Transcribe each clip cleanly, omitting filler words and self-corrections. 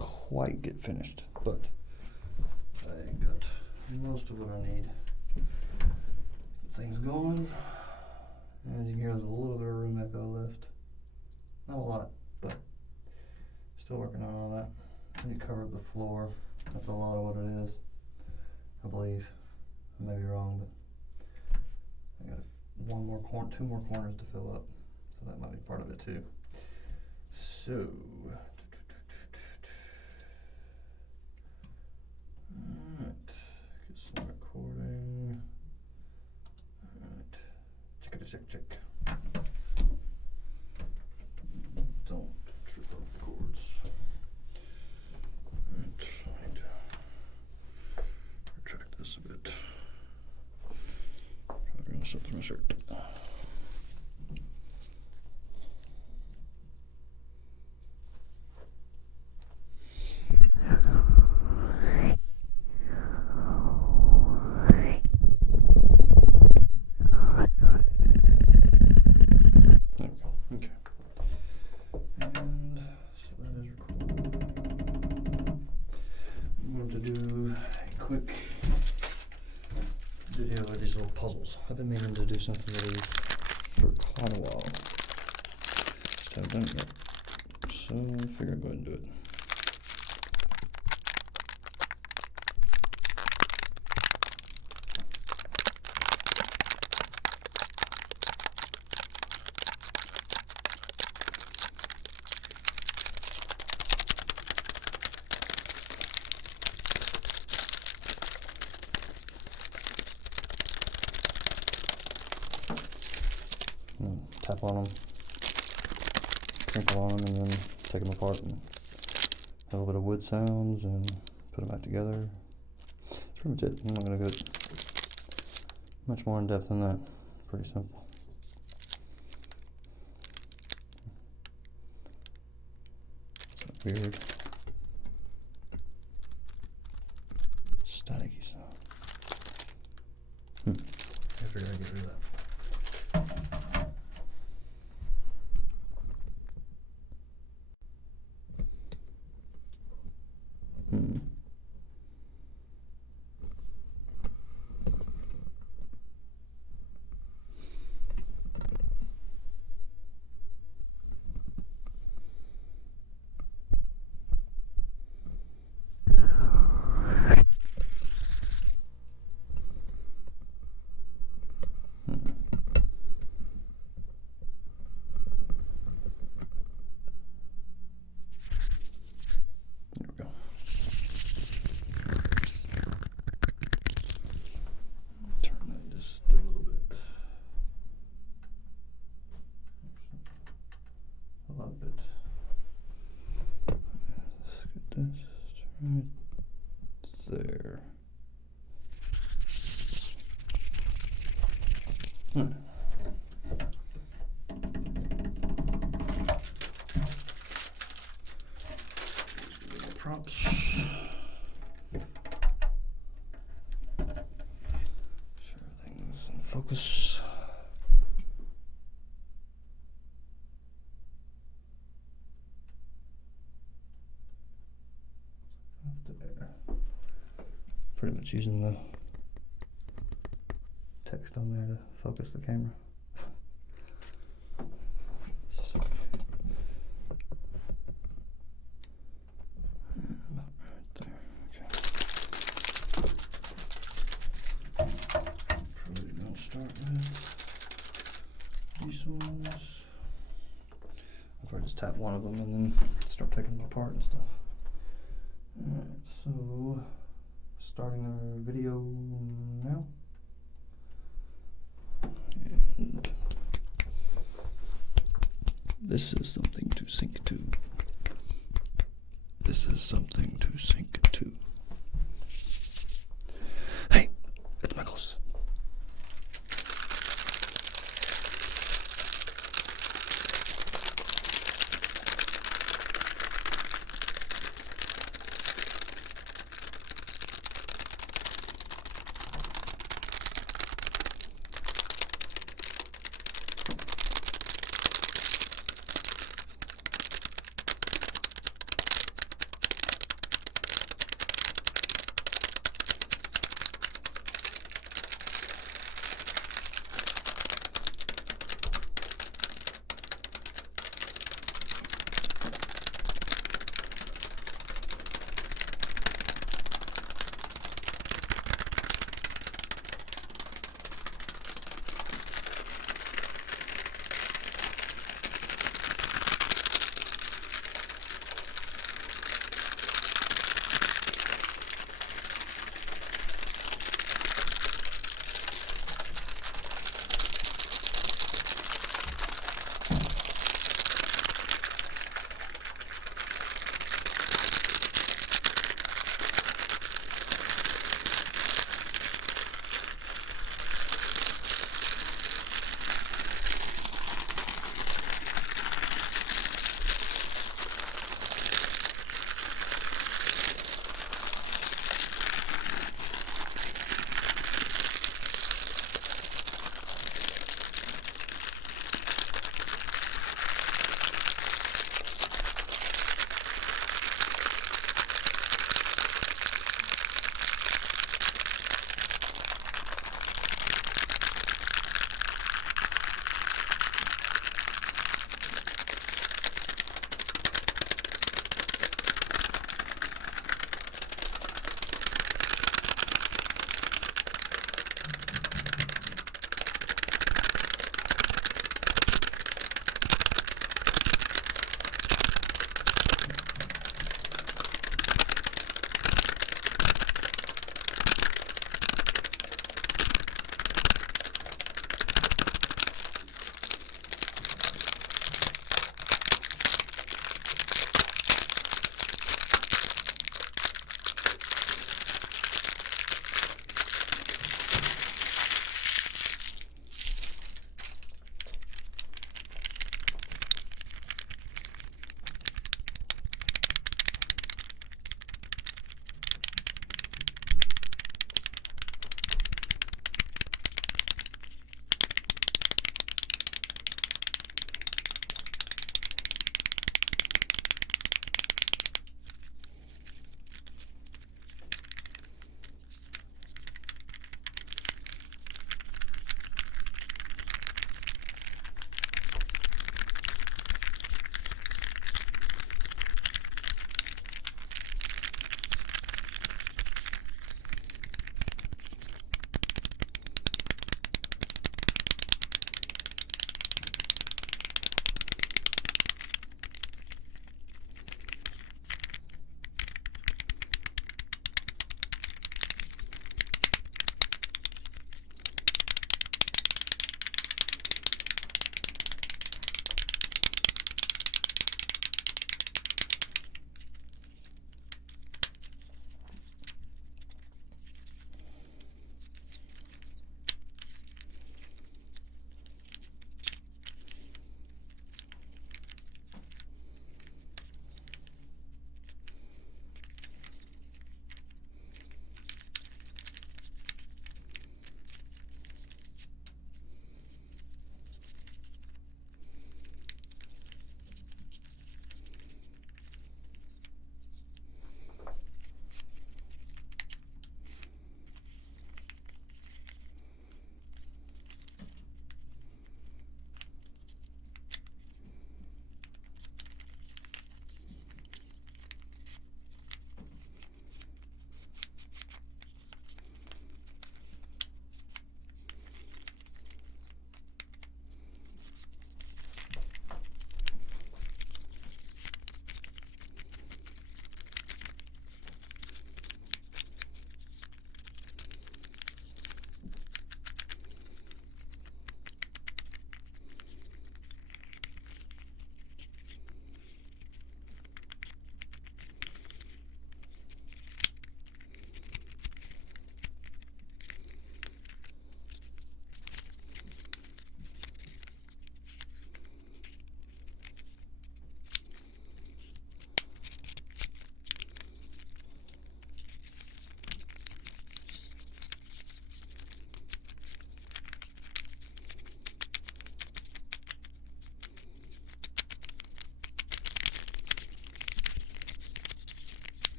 quite get finished, but I got most of what I need. Things going. As you can hear, there's a little bit of room echo left. Not a lot, but still working on all that. I need to cover up the floor. That's a lot of what it is, I believe. I may be wrong, but I got two more corners to fill up, so that might be part of it too. So, alright, get some recording. Alright, check. Don't trip up the cords. Alright, I need to retract this a bit. Probably gonna slip through my shirt. Quick video with these little puzzles. I've been meaning to do something with these for quite a while. Just haven't done it yet. So I figured I'd go ahead and do it. Tap on them, crinkle on them, and then take them apart and have a little bit of wood sounds and put them back together. That's pretty much it. I'm not going to go much more in depth than that. Pretty simple. Weird staticky sound. I figured I'd get rid of that. Right there. Props. Sure, everything's in focus. Pretty much using the text on there to focus the camera. So, about right there. Okay. Probably don't start with these ones. I'll probably just tap one of them and then start taking them apart and stuff. Alright, so starting our video now. And this is something to sync to. This is something to sync to. Hey, it's Michaels.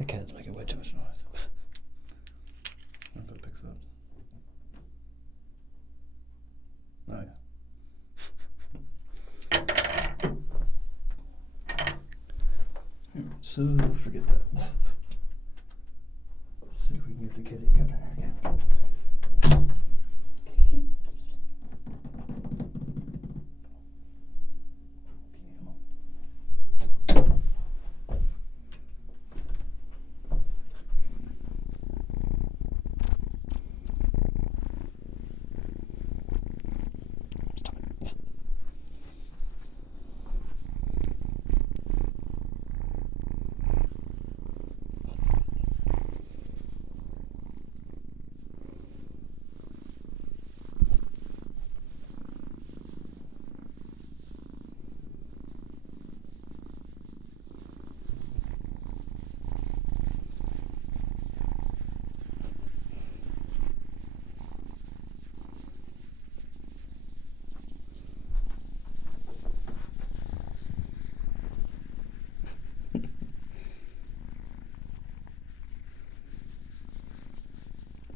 The cat's making way too much noise. I don't know if it picks up. Oh yeah. So forget that. Let's see if we can get the kitty cat in here again.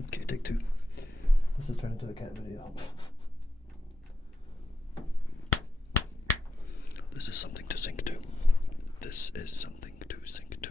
Okay, take two. This is turning into a cat video. This is something to sync to. This is something to sync to.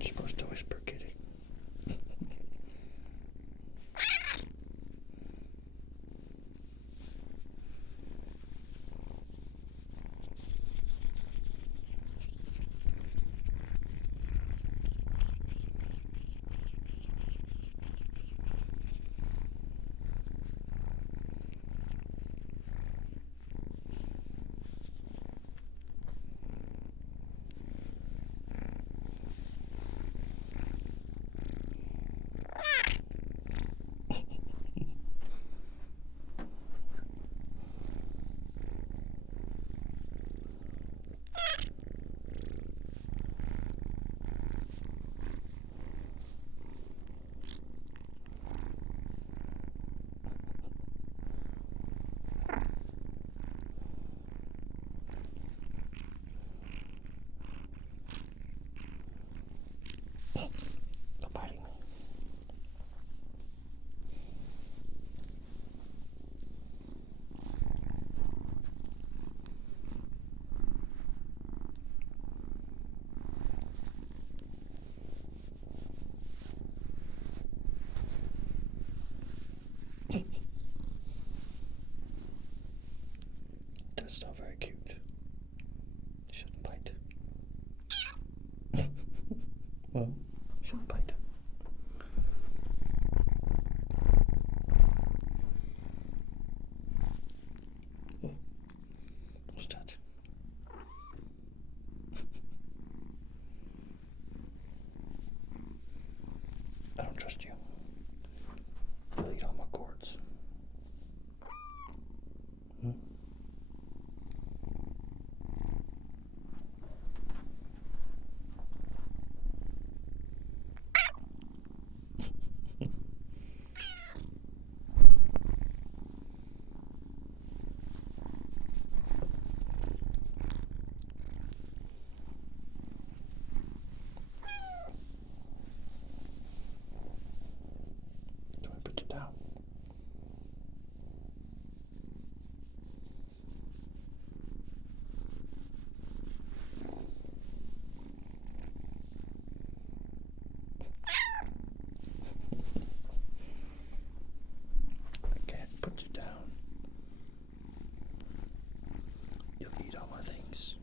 You're supposed to whisper, kitty. Stop biting me. That's not very cute. Shouldn't bite. Well, shouldn't bite. Oh, what's that? I don't trust you. You'll eat all my cords. Hmm? Do I put you down? I can't put you down. You'll eat all my things.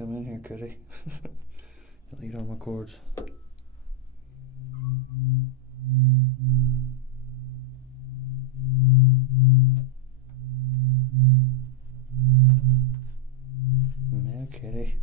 come in here, could he? He'll eat all my cords. Man, kitty.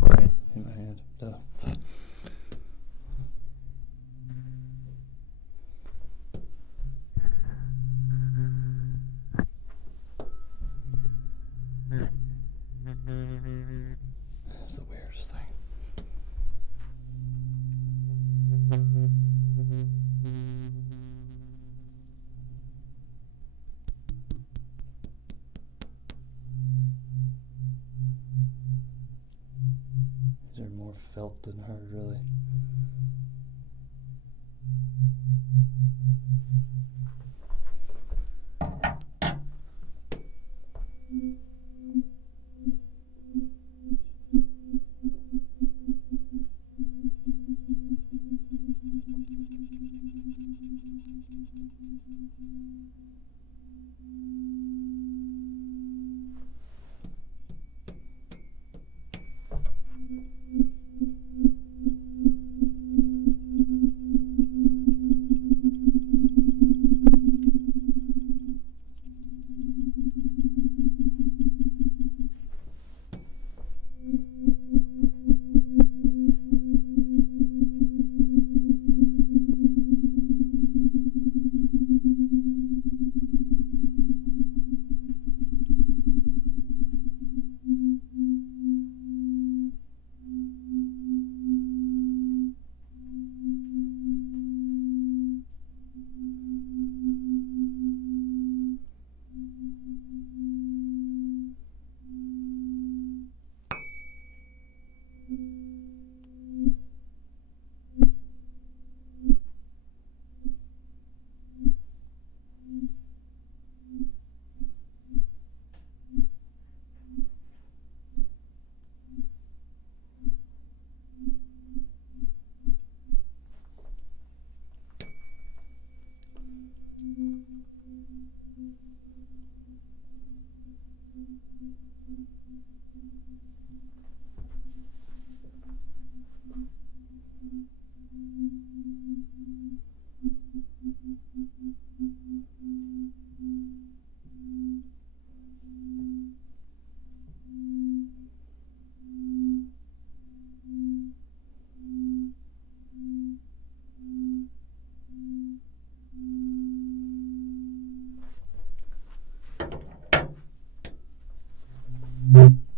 Right in my hand. Duh. That's the weirdest thing. These are more felt than hard, really.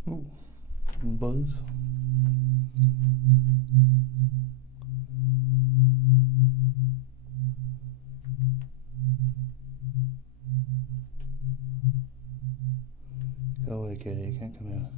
Ooh, buzz. Go away, kitty. You can't come out.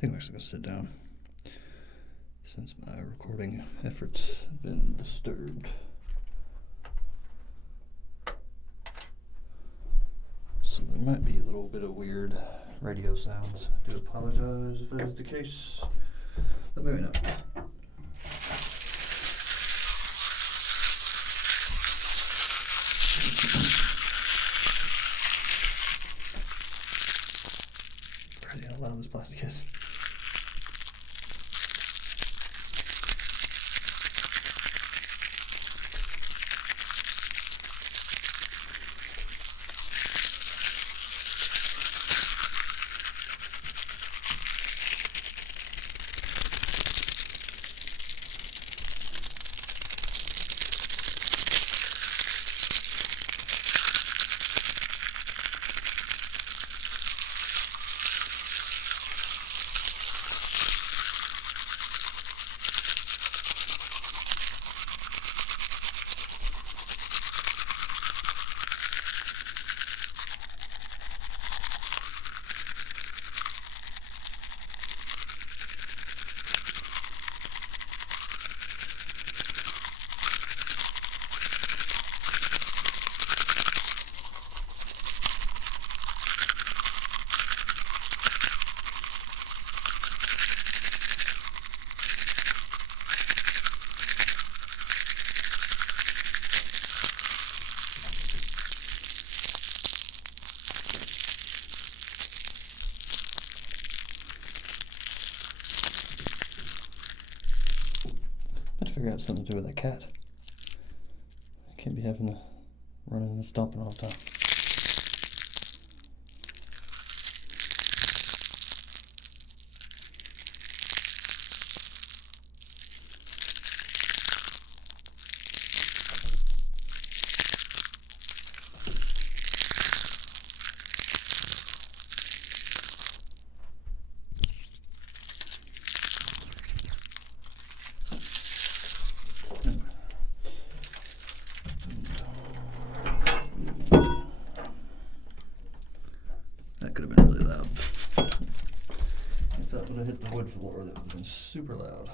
think I'm actually going to sit down since my recording efforts have been disturbed. So there might be a little bit of weird radio sounds. I do apologize if that is the case, but maybe not. Crazy how loud this plastic is. Figure out something to do with that cat. I can't be having to running and stomping all the time. That could have been really loud. If that would have hit the wood floor, that would have been super loud.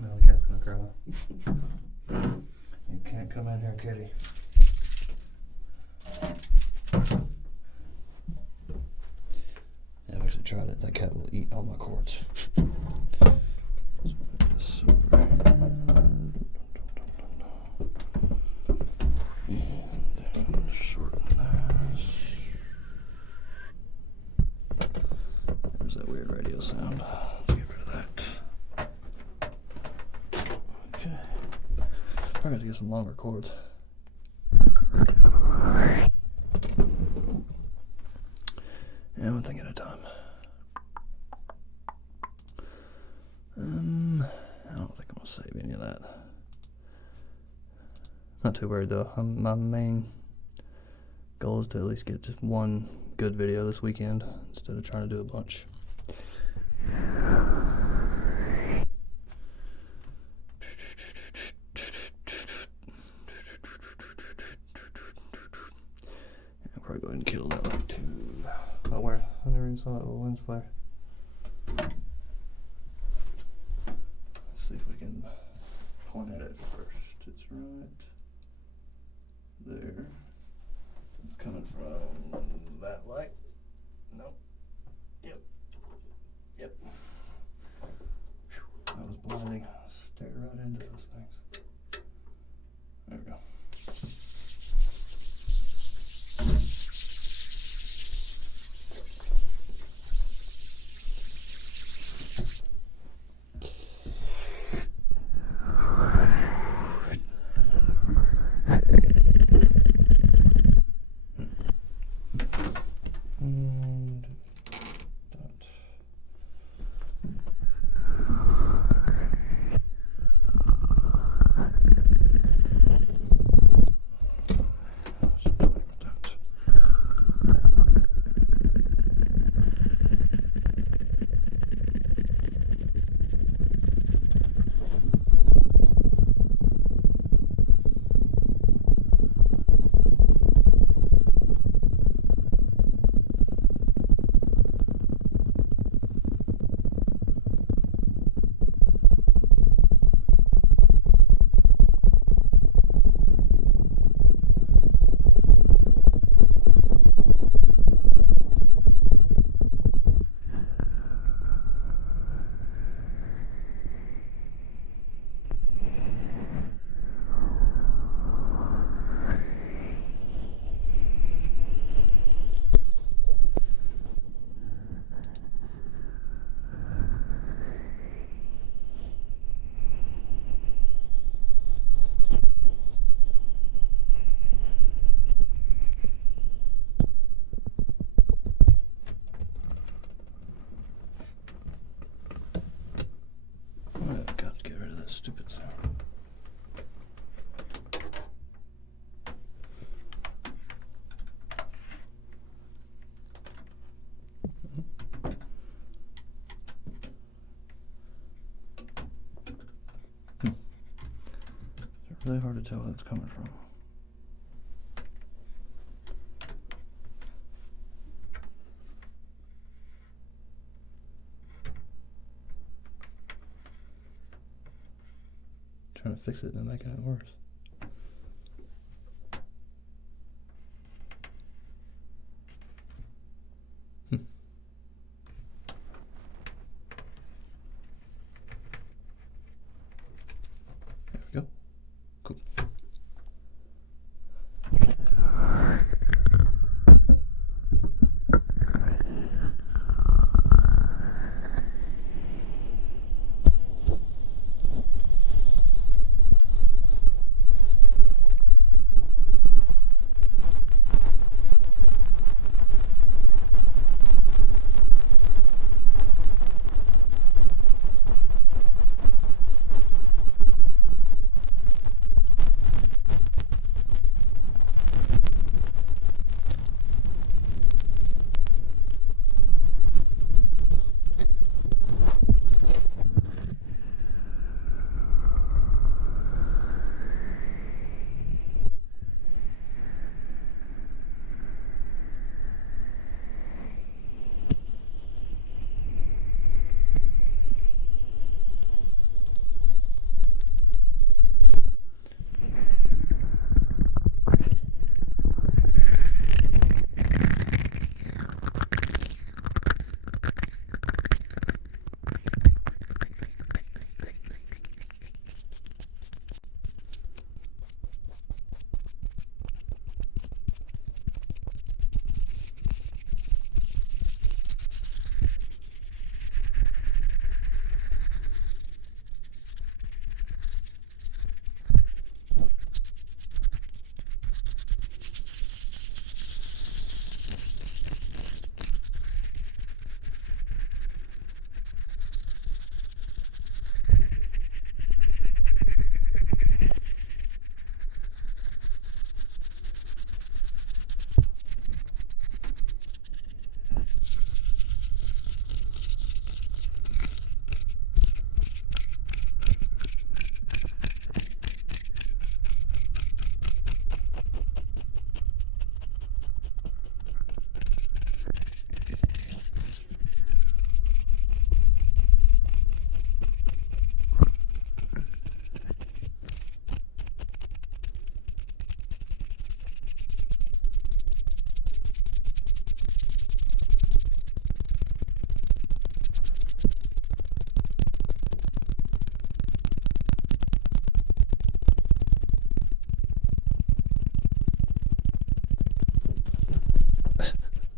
Now the cat's gonna cry. You can't come in here, kitty. Yeah, I've actually tried it. That cat will eat all my cords. There's that weird radio sound. Let's get rid of that. Okay. Probably have to get some longer cords. Yeah, one thing at a time. I don't think I'm gonna save any of that. Not too worried though. My main goal is to at least get just one good video this weekend instead of trying to do a bunch. I'll probably go ahead and kill that light too. Oh, where? I never even saw that little lens flare. Let's see if we can point at it first. It's right there. It's coming from that light. Nope. Yep. Yep. That was blinding. Stared right into those things. There we go. stupid sound. It's really hard to tell where it's coming from. Trying to fix it and making it worse. There we go. Cool.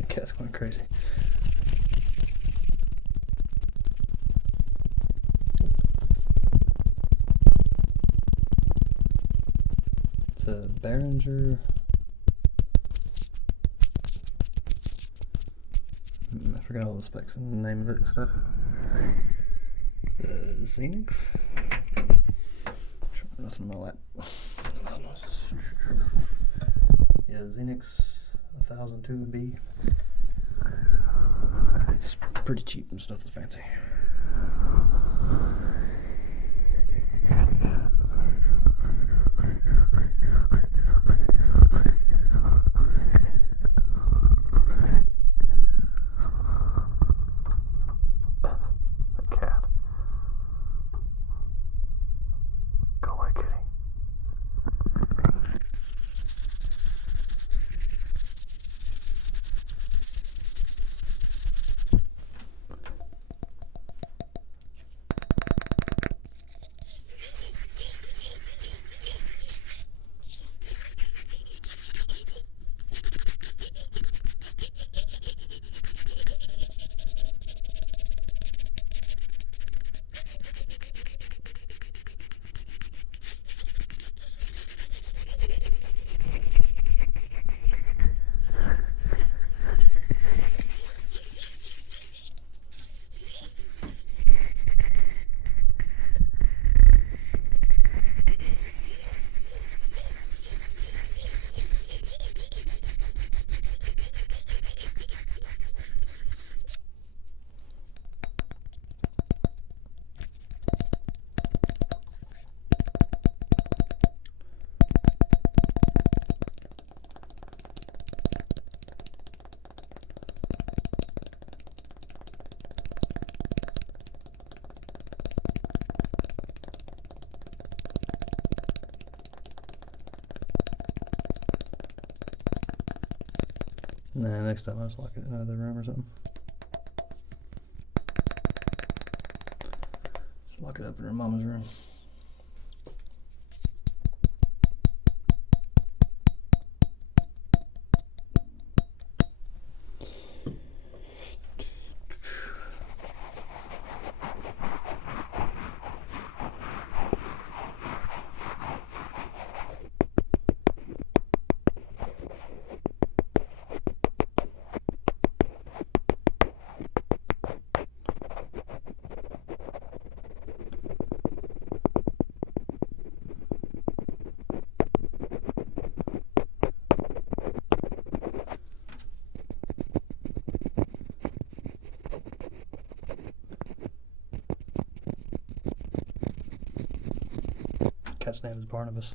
Cat's going crazy. It's a Behringer. I forgot all the specs and the name of it and stuff. The Xenix. Nothing in my lap. Yeah, Xenix 1002B. It's pretty cheap and stuff is fancy. Cat. Go away, kitty. Nah, next time I'll just lock it in another room or something. Just lock it up in her mama's room. Cat's name is Barnabas.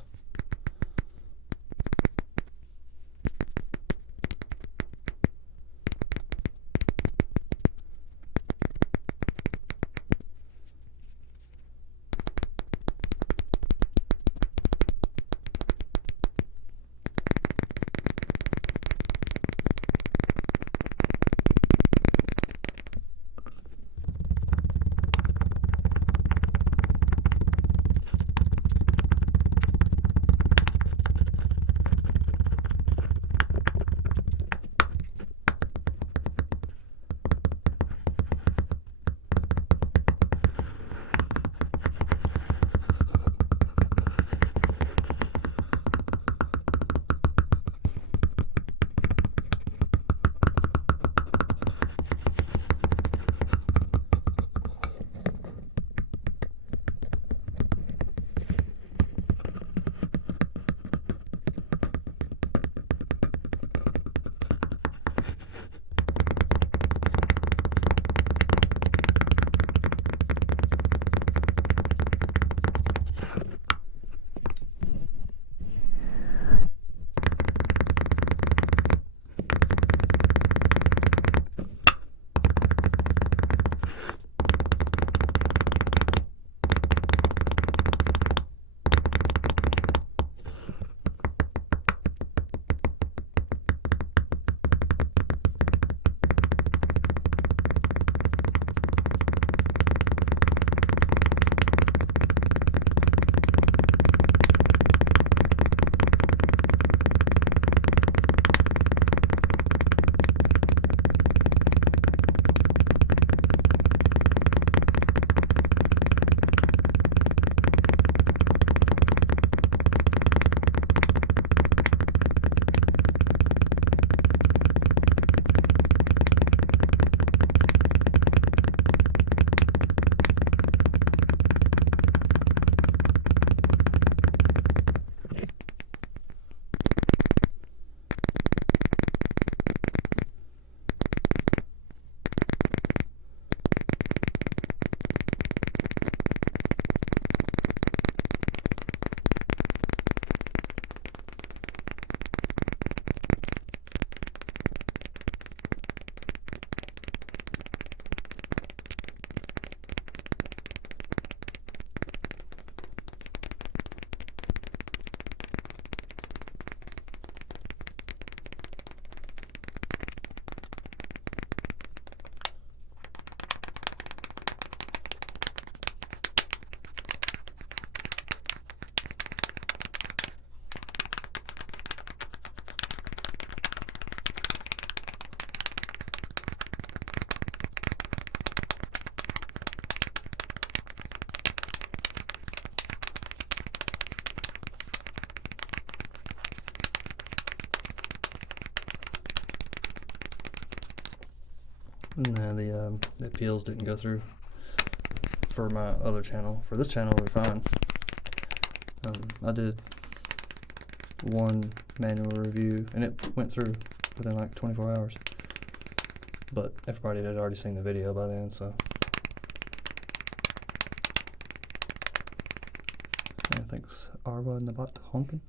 Nah, the appeals didn't go through for my other channel. For this channel, they're fine. I did one manual review, and it went through within like 24 hours. But everybody had already seen the video by then, so. Yeah, thanks, Arva and the bot honking.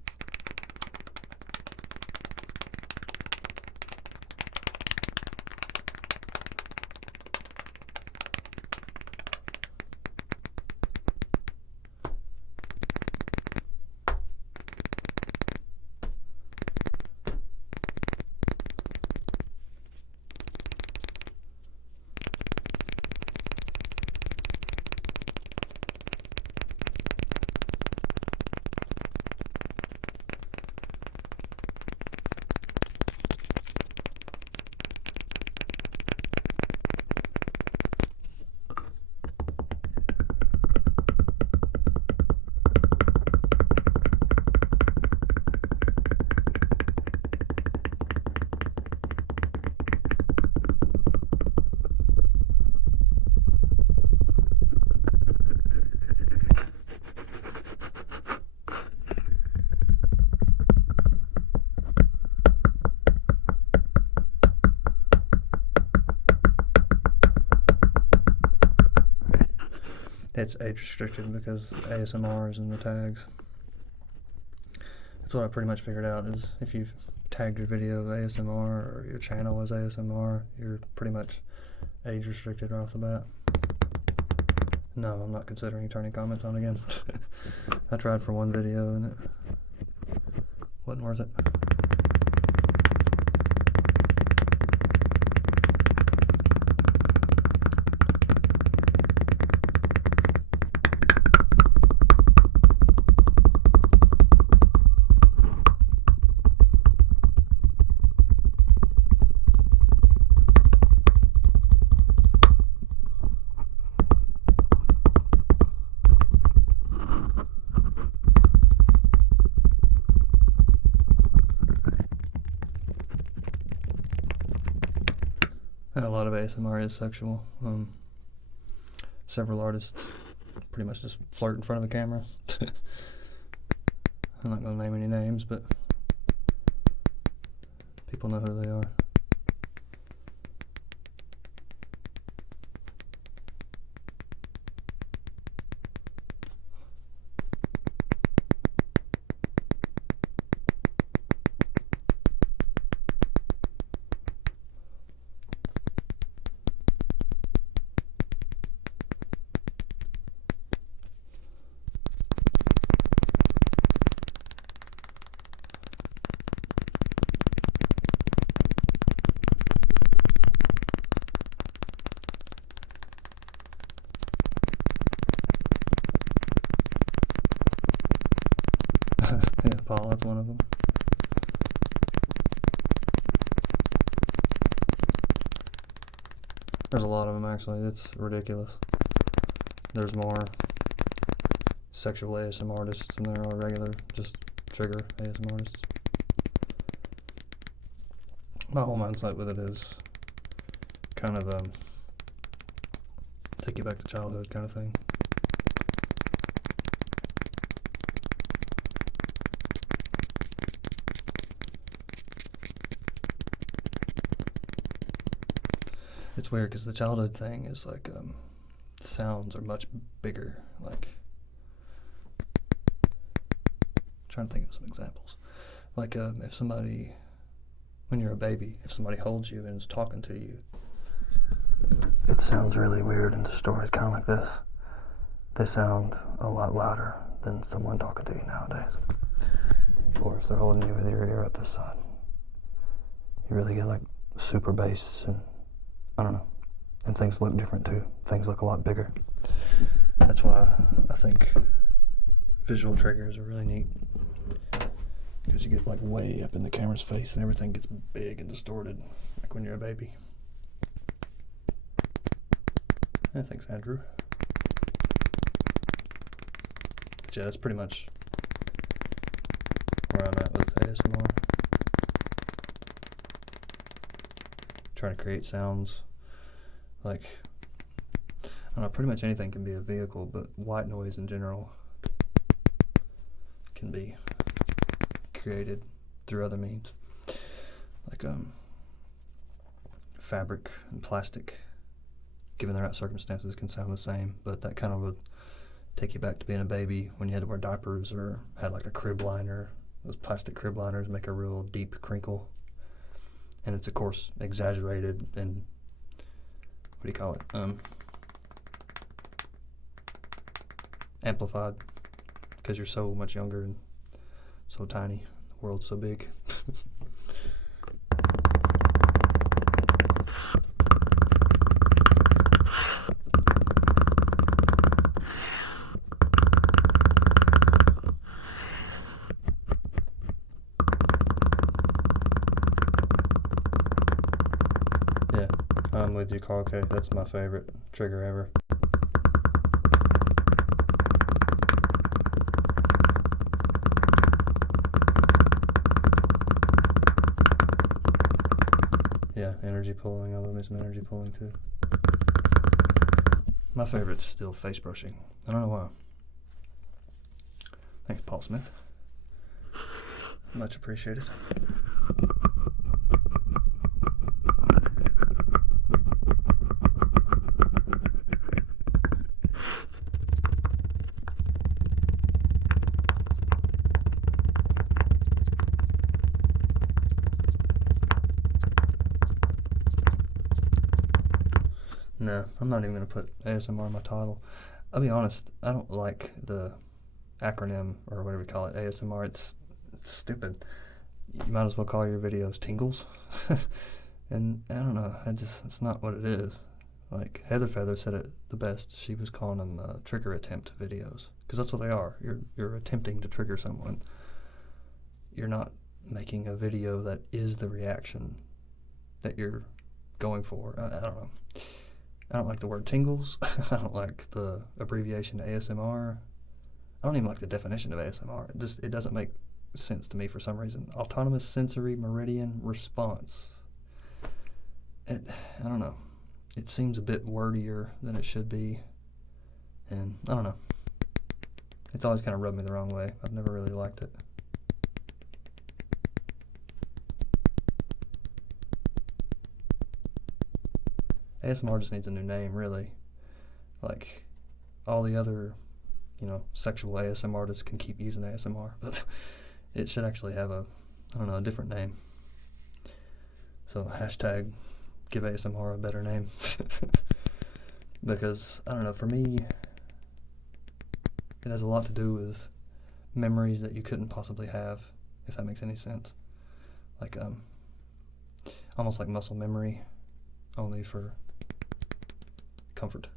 it's age restricted because ASMR is in the tags. That's what I pretty much figured out, is if you've tagged your video as ASMR or your channel as ASMR, you're pretty much age restricted right off the bat. No, I'm not considering turning comments on again. I tried for one video and it wasn't worth it. A lot of ASMR is sexual. Several artists pretty much just flirt in front of a camera. I'm not going to name any names, but people know who they are. Yeah, Paul, that's one of them. There's a lot of them, actually. It's ridiculous. There's more sexual ASMR artists than there are regular, just trigger ASMR artists. My whole mindset with it is kind of take you back to childhood kind of thing. It's weird because the childhood thing is like, sounds are much bigger. Like, I'm trying to think of some examples. Like, if somebody, when you're a baby, if somebody holds you and is talking to you, it sounds really weird and distorted, kind of like this. They sound a lot louder than someone talking to you nowadays. Or if they're holding you with your ear up this side, you really get like super bass and I don't know. And things look different too. Things look a lot bigger. That's why I think visual triggers are really neat. Because you get like way up in the camera's face and everything gets big and distorted, like when you're a baby. Yeah, thanks, Andrew. But yeah, that's pretty much where I'm at with ASMR. Trying to create sounds. Like, I don't know, pretty much anything can be a vehicle, but white noise in general can be created through other means. Like fabric and plastic, given the right circumstances, can sound the same, but that kind of would take you back to being a baby when you had to wear diapers or had like a crib liner. Those plastic crib liners make a real deep crinkle. And it's of course exaggerated and what do you call it? Amplified, because you're so much younger and so tiny. The world's so big. Yeah, I'm with you, Carl K. That's my favorite trigger ever. Yeah, energy pulling. I love me some energy pulling too. My favorite's still face brushing. I don't know why. Thanks, Paul Smith. Much appreciated. No, I'm not even gonna put ASMR in my title. I'll be honest, I don't like the acronym or whatever you call it, ASMR. It's stupid. You might as well call your videos tingles. And I don't know, it's not what it is. Like Heather Feather said it the best. She was calling them trigger attempt videos, because that's what they are. You're attempting to trigger someone. You're not making a video that is the reaction that you're going for. I don't know. I don't like the word tingles. I don't like the abbreviation ASMR. I don't even like the definition of ASMR. It doesn't make sense to me for some reason. Autonomous sensory meridian response. I don't know. It seems a bit wordier than it should be, and I don't know. It's always kind of rubbed me the wrong way. I've never really liked it. ASMR just needs a new name, really. Like, all the other, sexual ASMR artists can keep using ASMR, but it should actually have a different name. So, hashtag give ASMR a better name. Because, I don't know, for me, it has a lot to do with memories that you couldn't possibly have, if that makes any sense. Like, almost like muscle memory, only for comfort.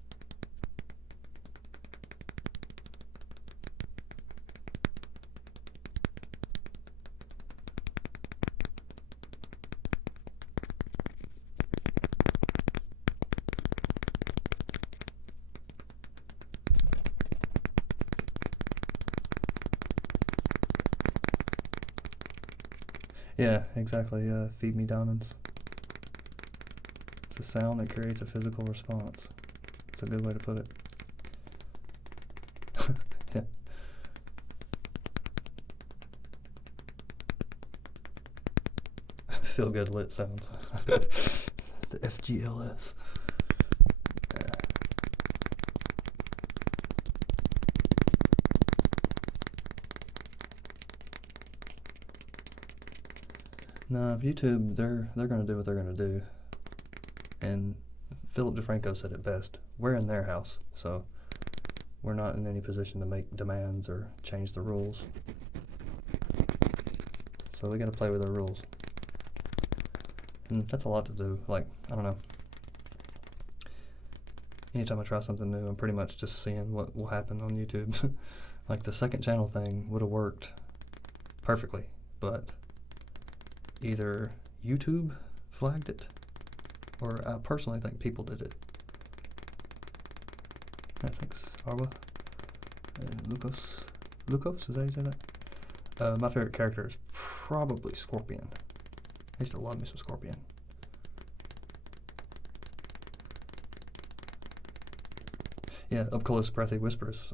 Yeah, exactly. Feed me diamonds. It's a sound that creates a physical response. It's a good way to put it. Yeah. Feel good lit sounds. The FGLS. No, YouTube, they're gonna do what they're gonna do. And Philip DeFranco said it best. We're in their house, so we're not in any position to make demands or change the rules. So we gotta play with their rules. And that's a lot to do. Like, I don't know. Anytime I try something new, I'm pretty much just seeing what will happen on YouTube. Like the second channel thing would have worked perfectly, but either YouTube flagged it, or I personally think people did it. Thanks, Arwa. Lucas, is that how you say that? My favorite character is probably Scorpion. I used to love me some Scorpion. Yeah, up close, breathy whispers.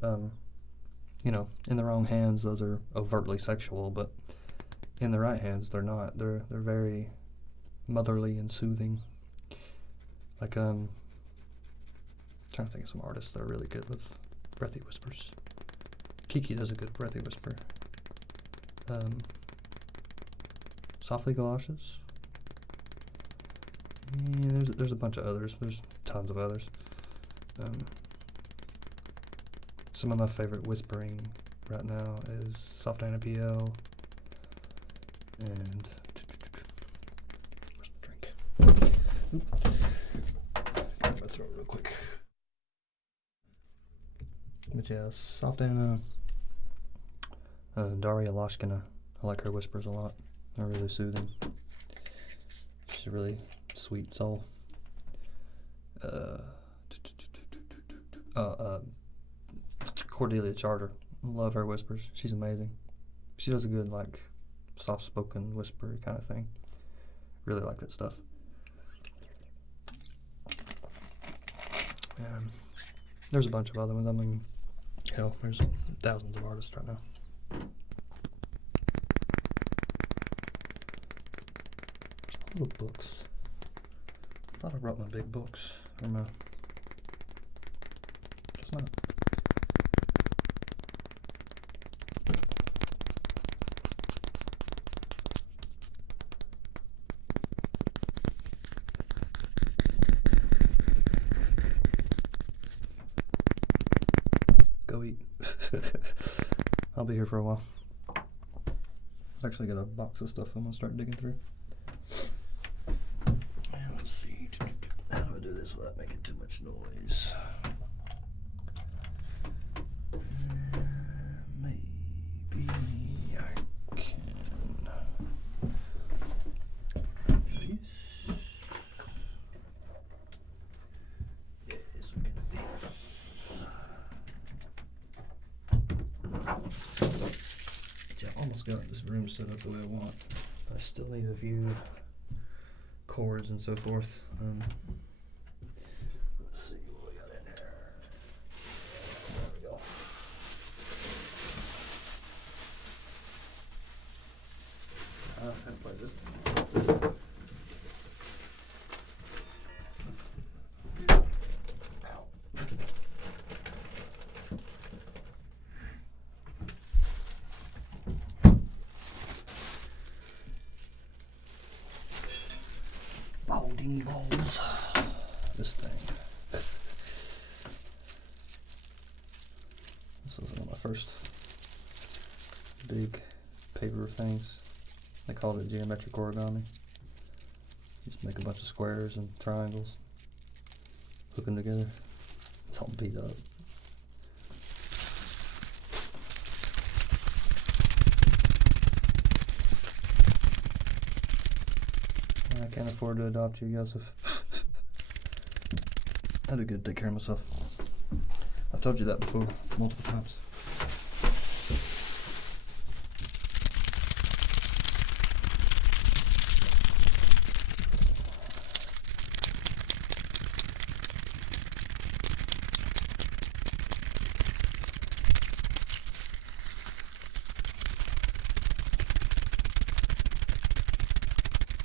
In the wrong hands, those are overtly sexual, but in the right hands, they're not. They're very motherly and soothing. Like, trying to think of some artists that are really good with breathy whispers. Kiki does a good breathy whisper. Softly Galoshes. Yeah, there's a bunch of others. There's tons of others. Some of my favorite whispering right now is Soft Anna PL and where's my drink? Try to throw it real quick. But yeah, Soft Anna, Daria Loshkina. I like her whispers a lot. They're really soothing. She's a really sweet soul. Cordelia Charter. Love her whispers. She's amazing. She does a good, like, soft-spoken whisper kind of thing. Really like that stuff. There's a bunch of other ones. I mean, hell, there's thousands of artists right now. There's little books. I thought I brought my big books. Or my... Guess not. go eat. I'll be here for a while. I've actually got a box of stuff I'm gonna start digging through. And let's see, how do I do this without making too much noise? Maybe I can. This. Yes, we can do this. Yeah, I almost got this room set up the way I want. I still need a few cords and so forth. Let's see what we got in here. There we go. How to play this. Bowling balls. This thing. This was one of my first big paper things. They called it geometric origami. Just make a bunch of squares and triangles, hook them together. It's all beat up. I can't afford to adopt you, Joseph. I do good to take care of myself. I've told you that before, multiple times.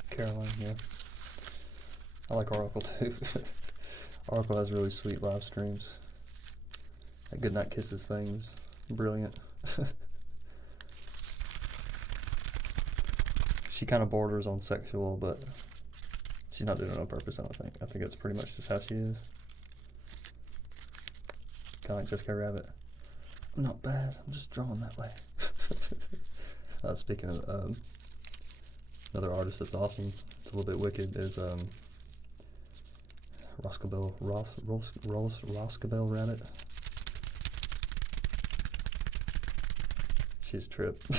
Caroline, yeah. I like Oracle too. Oracle has really sweet live streams. That Goodnight Kisses thing is brilliant. She kind of borders on sexual, but she's not doing it on purpose, I don't think. I think it's pretty much just how she is. Kind of like Jessica Rabbit. I'm not bad, I'm just drawn that way. Speaking of another artist that's awesome, it's a little bit wicked, is Roscabelle Rabbit. She's trip. You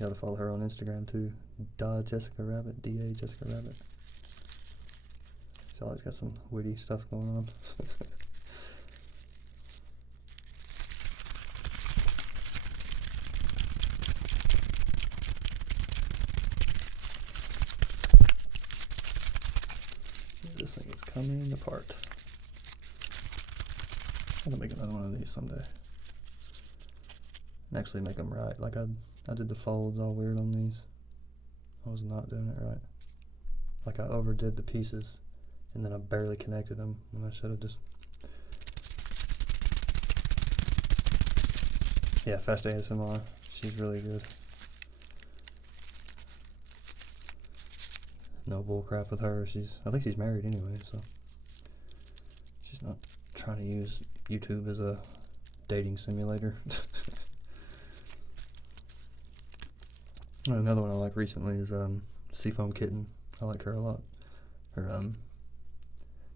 gotta follow her on Instagram too. Jessica Rabbit, D-A Jessica Rabbit. She's always got some witty stuff going on. This thing is coming apart. I'm gonna make another one of these someday. And actually make them right. Like I did the folds all weird on these. I was not doing it right. Like I overdid the pieces and then I barely connected them when I should have just. Yeah, Fast ASMR. She's really good. No bull crap with her. I think she's married anyway, so she's not trying to use YouTube as a dating simulator. Another one I like recently is Seafoam Kitten. I like her a lot. Her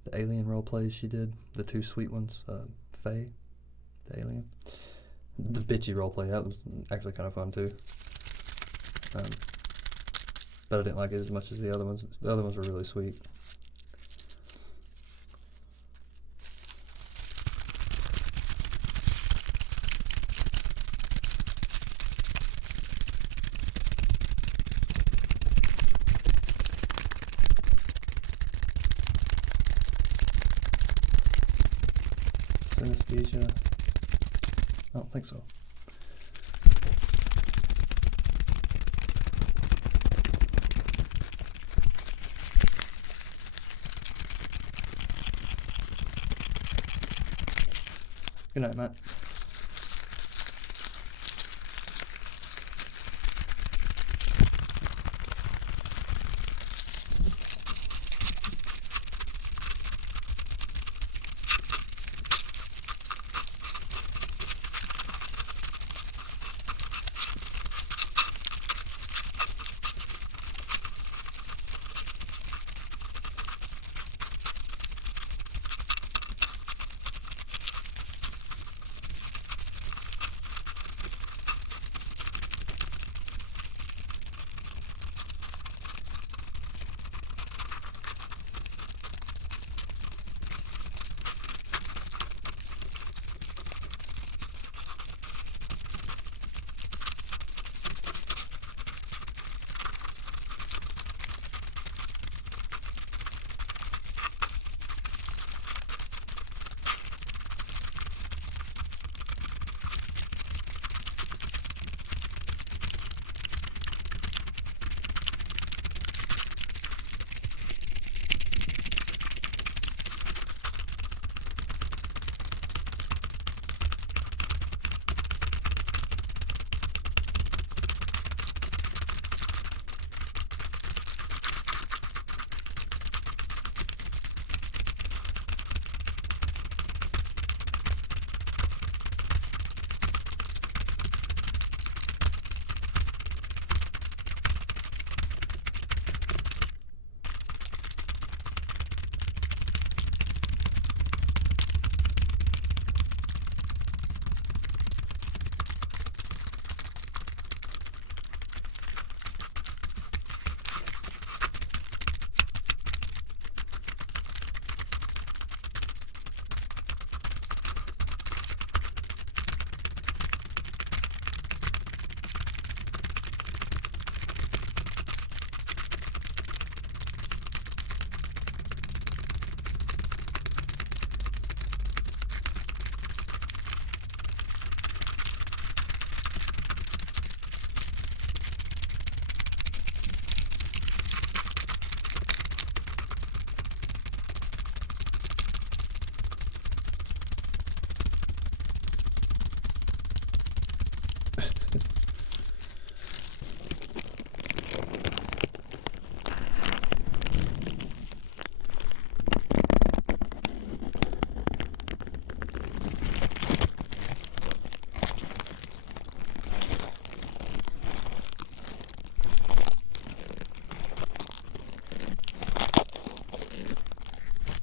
the alien role plays she did, the two sweet ones, Faye, the alien. The bitchy role play, that was actually kind of fun too. But I didn't like it as much as the other ones. The other ones were really sweet. Synesthesia? I don't think so. Good night, Matt.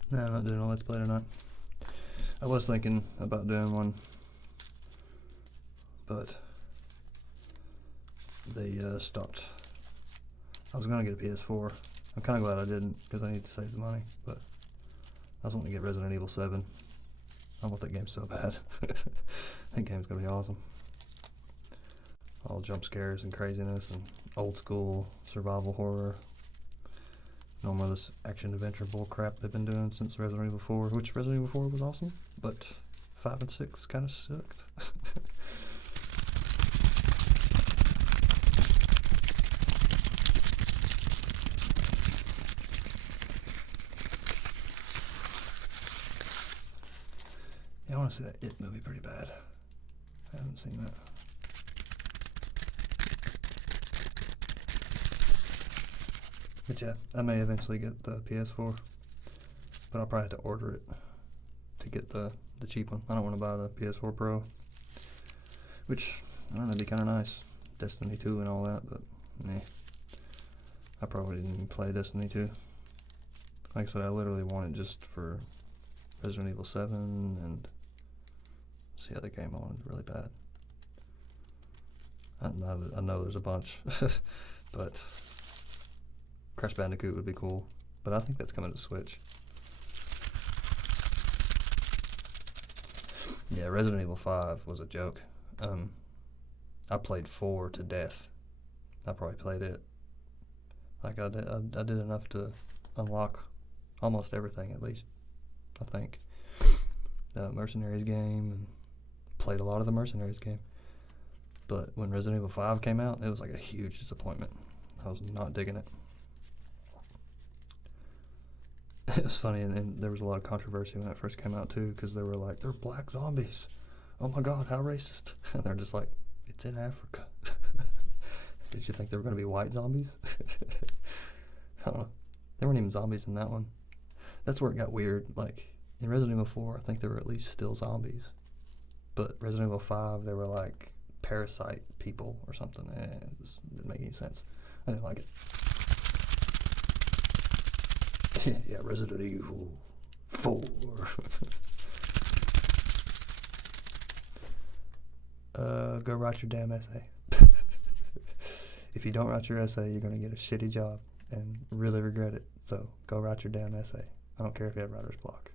No, I'm not doing a Let's Play tonight. I was thinking about doing one, but they stopped. I was going to get a PS4. I'm kind of glad I didn't, because I need to save the money, but I was wanting to get Resident Evil 7. I want that game so bad. That game's going to be awesome. All jump scares and craziness and old school survival horror. No more of this action adventure bull crap they've been doing since Resident Evil 4, which Resident Evil 4 was awesome, but 5 and 6 kind of sucked. Yeah, I want to see that It movie pretty bad. I haven't seen that. But yeah, I may eventually get the PS4, but I'll probably have to order it to get the cheap one. I don't want to buy the PS4 Pro, which, I don't know, it'd be kind of nice. Destiny 2 and all that, but nah. I probably didn't even play Destiny 2. Like I said, I literally want it just for Resident Evil 7 and the other game I wanted really bad. I know there's a bunch, but Crash Bandicoot would be cool, but I think that's coming to Switch. Yeah, Resident Evil 5 was a joke. I played 4 to death. I probably played it. Like I did enough to unlock almost everything, at least, I think. The Mercenaries game, and played a lot of the Mercenaries game. But when Resident Evil 5 came out, it was like a huge disappointment. I was not digging it. It was funny, and there was a lot of controversy when it first came out too, because they were like, they're black zombies. Oh my god, how racist. And they're just like, it's in Africa. Did you think they were going to be white zombies? I don't know. There weren't even zombies in that one. That's where it got weird. Like, in Resident Evil 4, I think there were at least still zombies. But Resident Evil 5, they were like parasite people or something. It just didn't make any sense. I didn't like it. Yeah, Resident Evil 4. Go write your damn essay. If you don't write your essay, you're going to get a shitty job and really regret it. So go write your damn essay. I don't care if you have writer's block.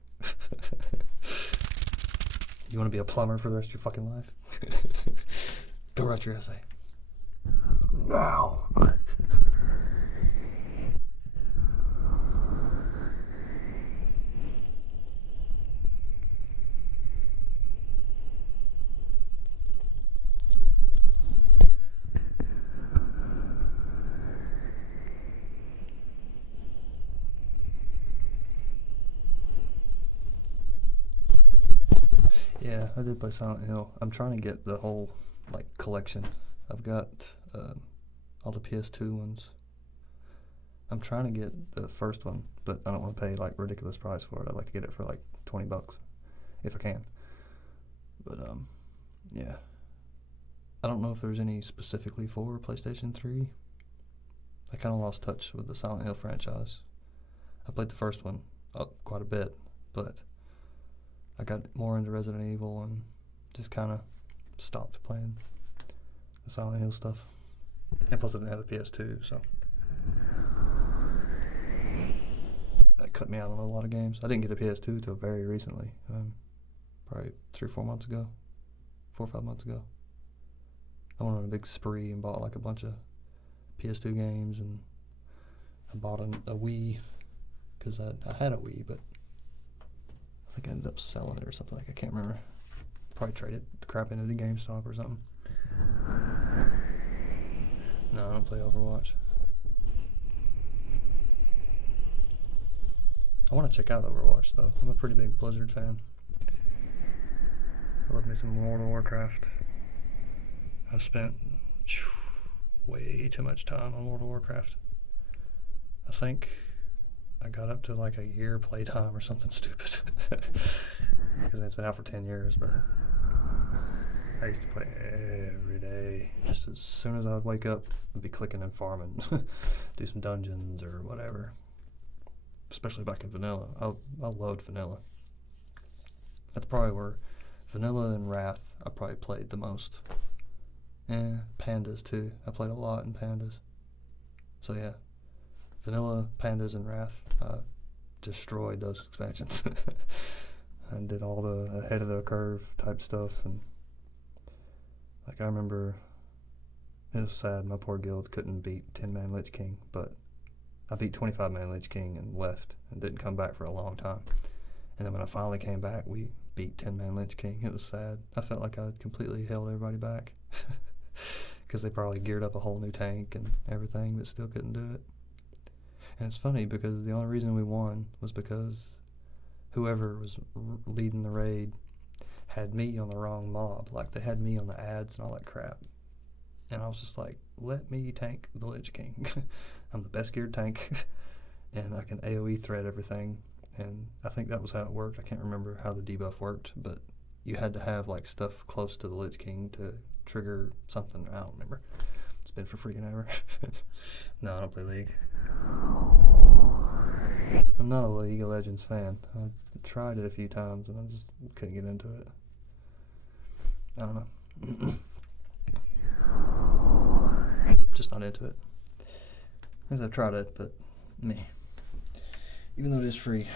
You want to be a plumber for the rest of your fucking life? Go write your essay. Now. Yeah, I did play Silent Hill. I'm trying to get the whole, like, collection. I've got all the PS2 ones. I'm trying to get the first one, but I don't want to pay, like, ridiculous price for it. I'd like to get it for, like, $20, if I can. But, yeah. I don't know if there's any specifically for PlayStation 3. I kind of lost touch with the Silent Hill franchise. I played the first one quite a bit, but I got more into Resident Evil and just kind of stopped playing the Silent Hill stuff. And plus I didn't have a PS2, so that cut me out on a lot of games. I didn't get a PS2 until very recently, probably 3 or 4 months ago, 4 or 5 months ago. I went on a big spree and bought like a bunch of PS2 games, and I bought a Wii, because I had a Wii, but I think I ended up selling it or something. Like, I can't remember. Probably traded the crap into the GameStop or something. No, I don't play Overwatch. I want to check out Overwatch though. I'm a pretty big Blizzard fan. I love me some World of Warcraft. I've spent way too much time on World of Warcraft. I think I got up to like a year playtime or something stupid. Because it's been out for 10 years, but I used to play every day. Just as soon as I would wake up, I'd be clicking and farming. Do some dungeons or whatever. especially back in vanilla. I loved vanilla. That's probably where vanilla and Wrath I probably played the most. Pandas too. I played a lot in Pandas. So yeah, vanilla, Pandas, and Wrath. Destroyed those expansions. I did all the ahead of the curve type stuff, and like I remember, it was sad. My poor guild couldn't beat 10-man Lich King, but I beat 25-man Lich King and left and didn't come back for a long time. And then when I finally came back, we beat 10-man Lich King. It was sad. I felt like I'd completely held everybody back because they probably geared up a whole new tank and everything, but still couldn't do it. And it's funny because the only reason we won was because whoever was leading the raid had me on the wrong mob. Like, they had me on the ads and all that crap. And I was just like, let me tank the Lich King. I'm the best geared tank, and I can AoE thread everything. And I think that was how it worked. I can't remember how the debuff worked, but you had to have like stuff close to the Lich King to trigger something. I don't remember. It's been for freaking ever. No, I don't play League. I'm not a League of Legends fan. I tried it a few times and I just couldn't get into it. I don't know. Just not into it. As I've tried it, but me. Even though it is free.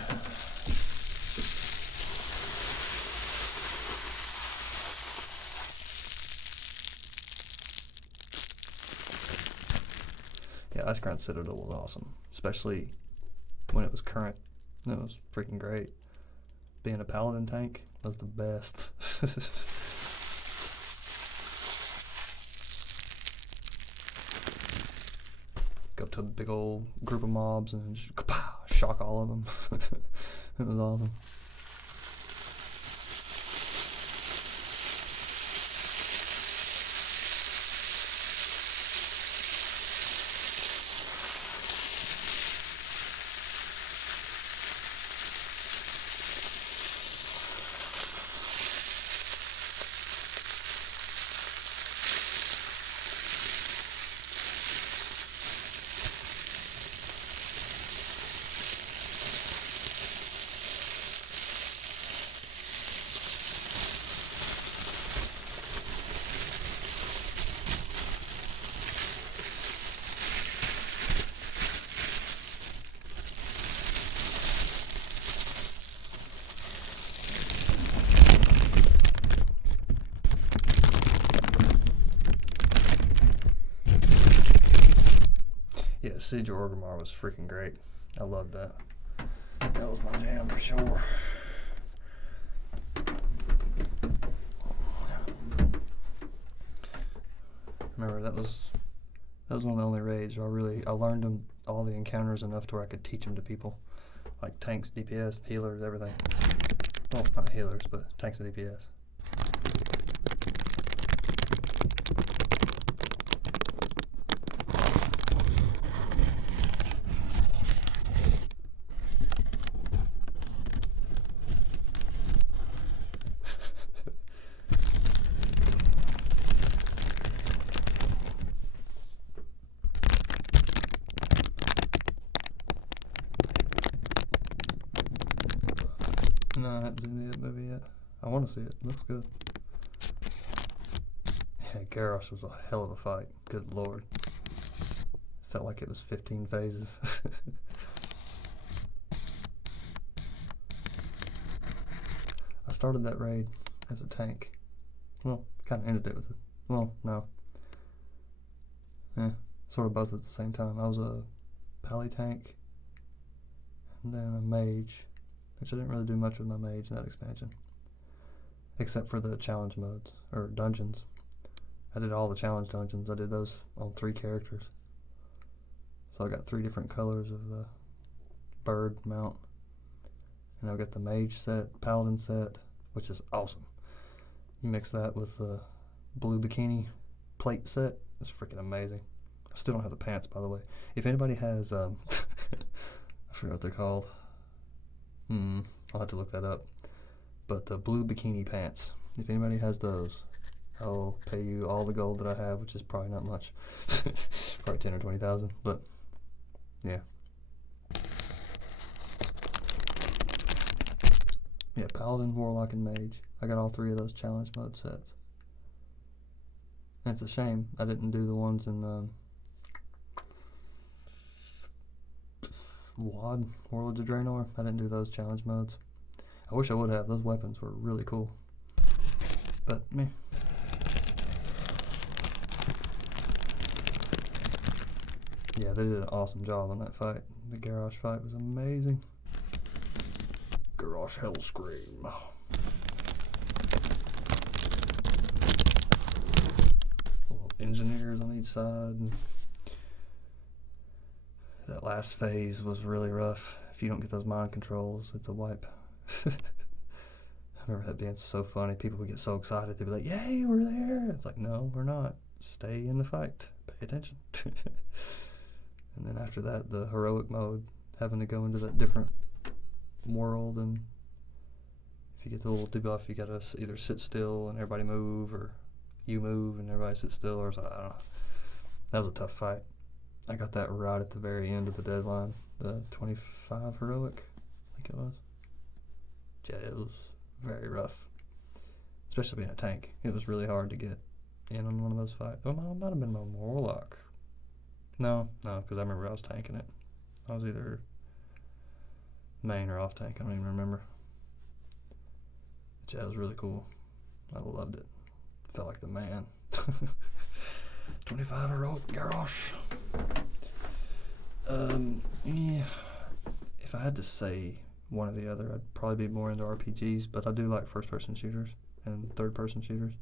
Yeah, Icecrown Citadel was awesome, especially when it was current. It was freaking great. Being a paladin tank was the best. Go up to a big old group of mobs and just shock all of them. It was awesome. Yeah, Siege of Orgrimmar was freaking great. I loved that. That was my jam for sure. Remember, that was one of the only raids where I learned them, all the encounters enough to where I could teach them to people. Like tanks, DPS, healers, everything. Well, not healers, but tanks and DPS. No, I haven't seen the movie yet. I want to see it. It looks good. Yeah, Garrosh was a hell of a fight. Good lord. Felt like it was 15 phases. I started that raid as a tank. Well, kind of ended it with it. Well, no. Yeah, sort of both at the same time. I was a pally tank and then a mage, which I didn't really do much with my mage in that expansion, except for the challenge modes, or dungeons. I did all the challenge dungeons. I did those on 3 characters. So I got 3 different colors of the bird mount. And I've got the mage set, paladin set, which is awesome. You mix that with the blue bikini plate set, it's freaking amazing. I still don't have the pants, by the way. If anybody has, I forget what they're called. I'll have to look that up. But the blue bikini pants, if anybody has those, I'll pay you all the gold that I have, which is probably not much. Probably 10 or 20,000, but yeah. Yeah, Paladin, Warlock, and Mage. I got all 3 of those challenge mode sets. And it's a shame I didn't do the ones in WoD, Warlords of Draenor. I didn't do those challenge modes. I wish I would have. Those weapons were really cool. But meh. Yeah, they did an awesome job on that fight. The Garrosh fight was amazing. Garrosh Hellscream. Little engineers on each side. And that last phase was really rough. If you don't get those mind controls, it's a wipe. I remember that being so funny. People would get so excited. They'd be like, yay, we're there. It's like, no, we're not. Stay in the fight. Pay attention. And then after that, the heroic mode, having to go into that different world, and if you get the little debuff, you gotta either sit still and everybody move, or you move and everybody sit still, or something. I don't know. That was a tough fight. I got that right at the very end of the deadline, the 25 heroic, I think it was. Yeah, it was very rough, especially being a tank. It was really hard to get in on one of those fights. Oh no, it might have been my Warlock. No, because I remember I was tanking it. I was either main or off tank, I don't even remember. But yeah, it was really cool. I loved it. Felt like the man. 25 heroic Garrosh. Yeah. If I had to say one or the other, I'd probably be more into RPGs, but I do like first-person shooters and third-person shooters.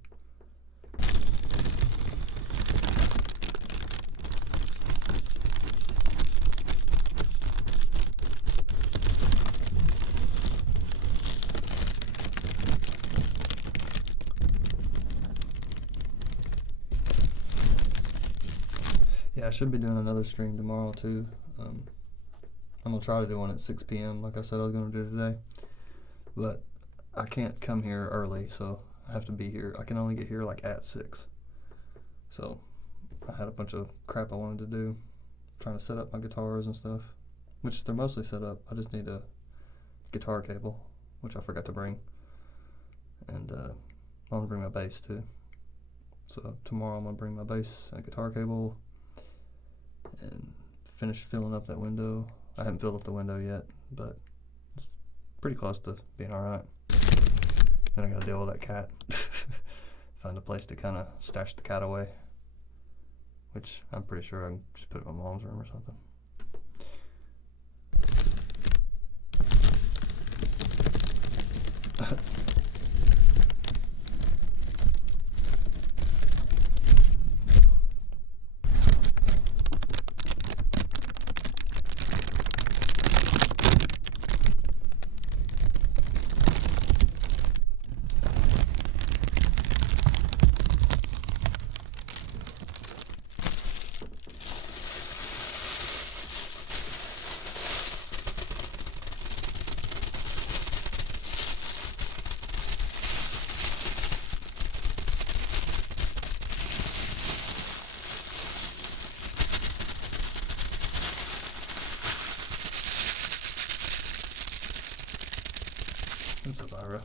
Yeah, I should be doing another stream tomorrow too. I'm gonna try to do one at 6 p.m. like I said I was gonna do today, but I can't come here early, so I have to be here. I can only get here like at 6. So I had a bunch of crap I wanted to do, trying to set up my guitars and stuff, which they're mostly set up. I just need a guitar cable, which I forgot to bring, and I'm gonna bring my bass too. So tomorrow I'm gonna bring my bass and a guitar cable and finish filling up that window. I haven't filled up the window yet, but it's pretty close to being alright. Then I gotta deal with that cat. Find a place to kind of stash the cat away, which I'm pretty sure I can just put it in my mom's room or something. What's up, Ira?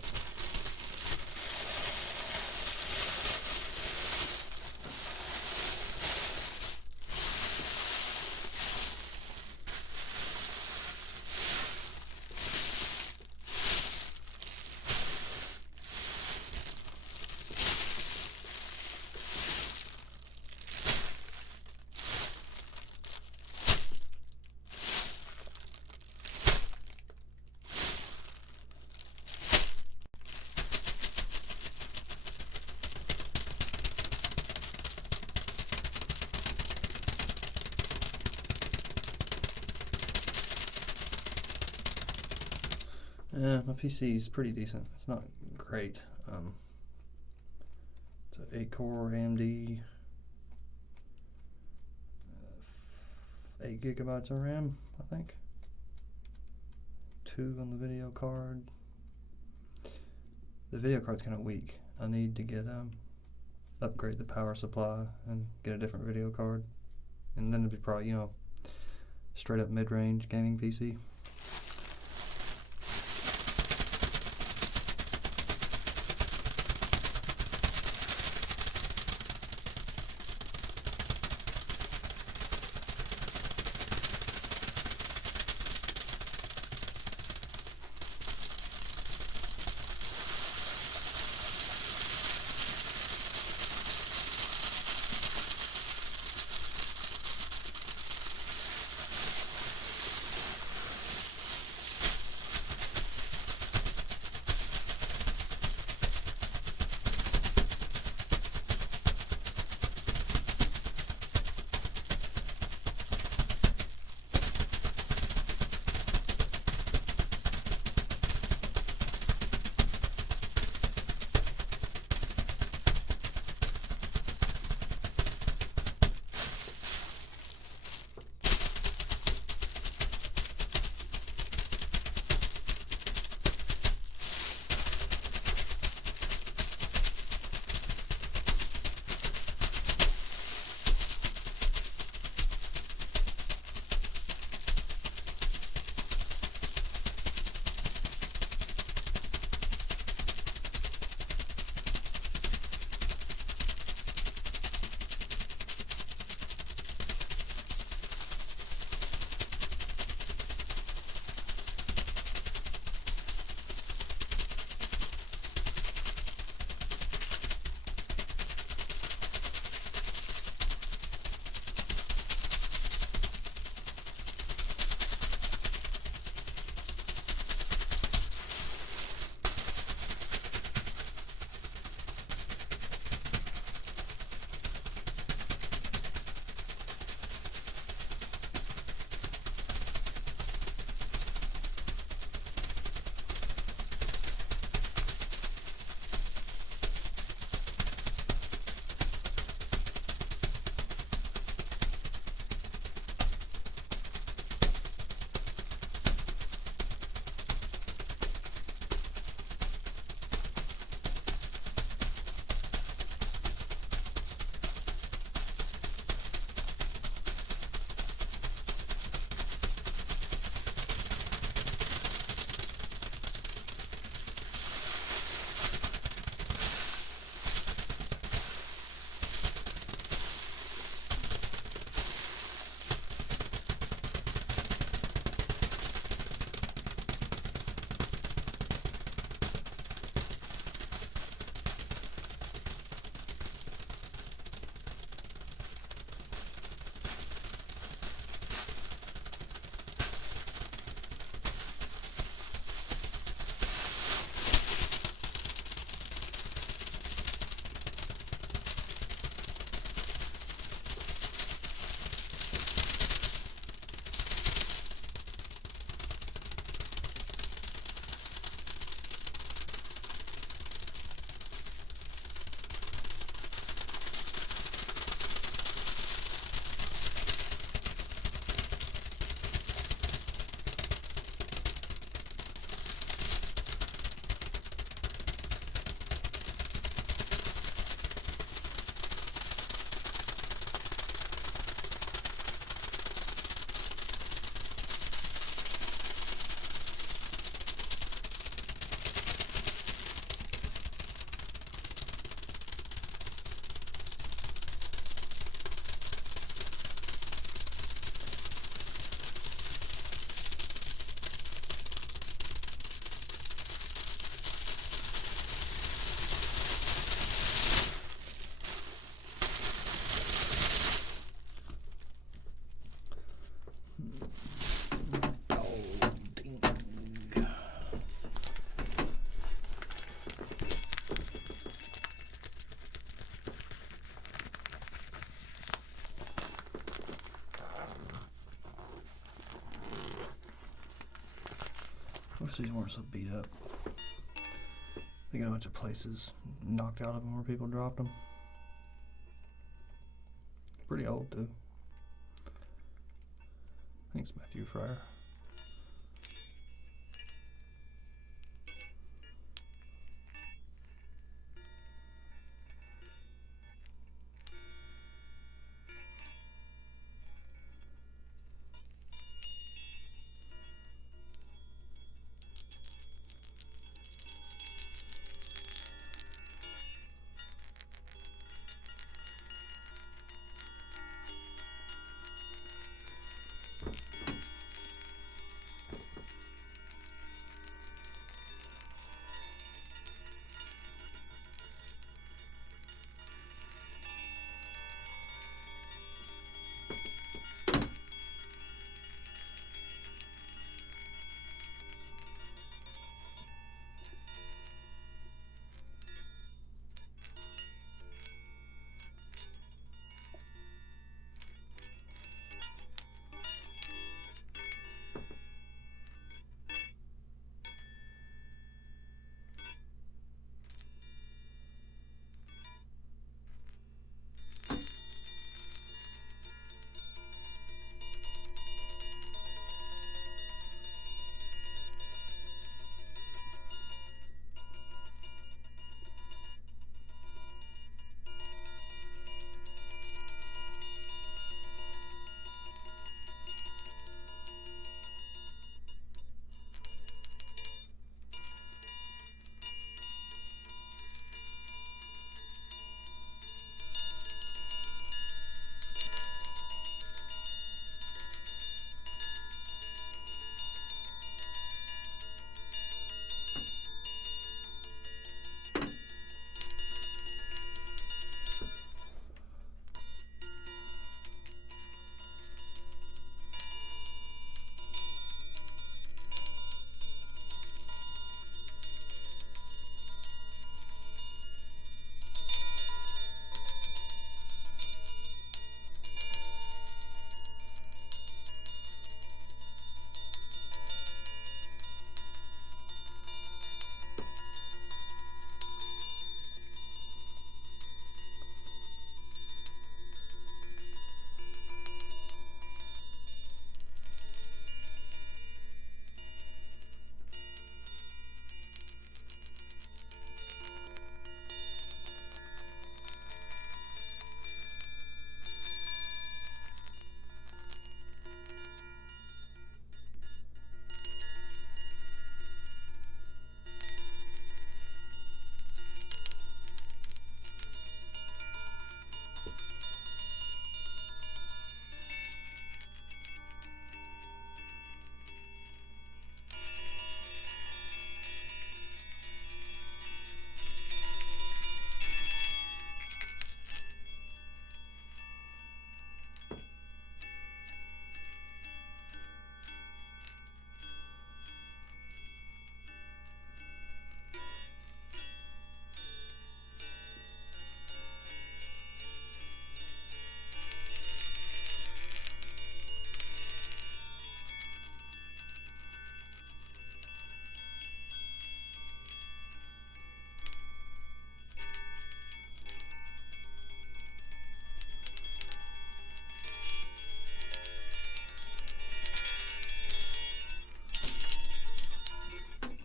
Yeah, my PC is pretty decent. It's not great. It's an 8-core AMD, 8 gigabytes of RAM, I think. 2 on the video card. The video card's kind of weak. I need to get upgrade the power supply and get a different video card, and then it'd be probably, you know, straight up mid-range gaming PC. these weren't so beat up. They got a bunch of places knocked out of them where people dropped them. Pretty old too. I think it's Matthew Fryer.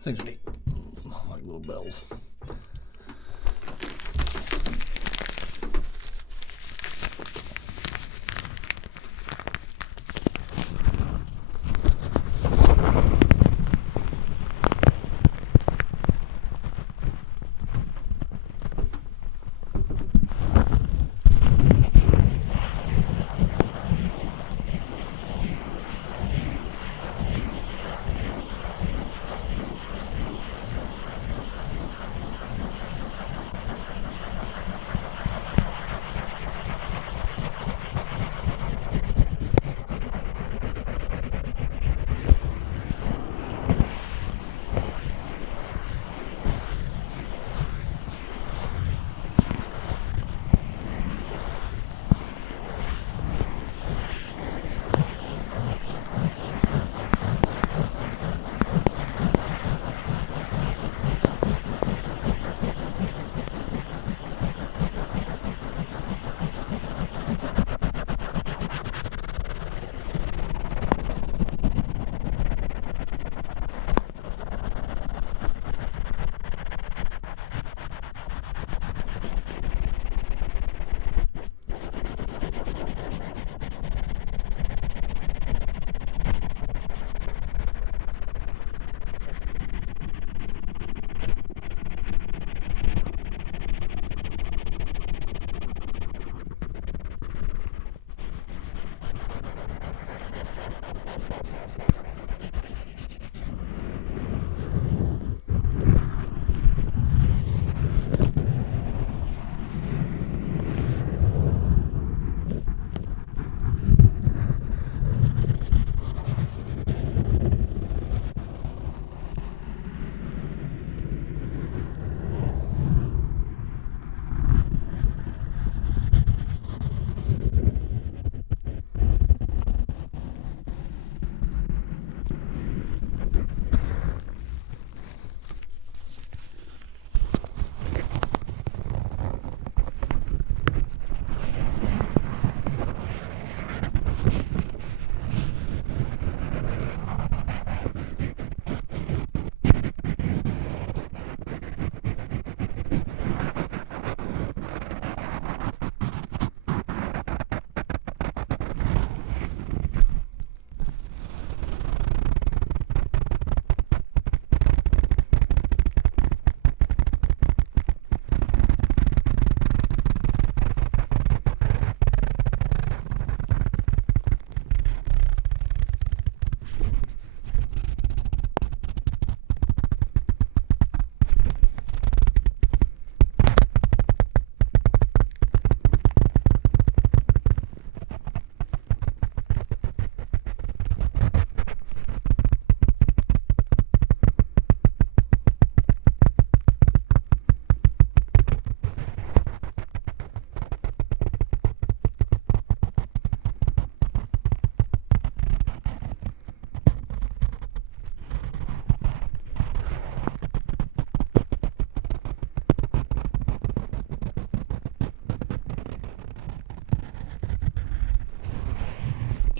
Things are neat, like little bells.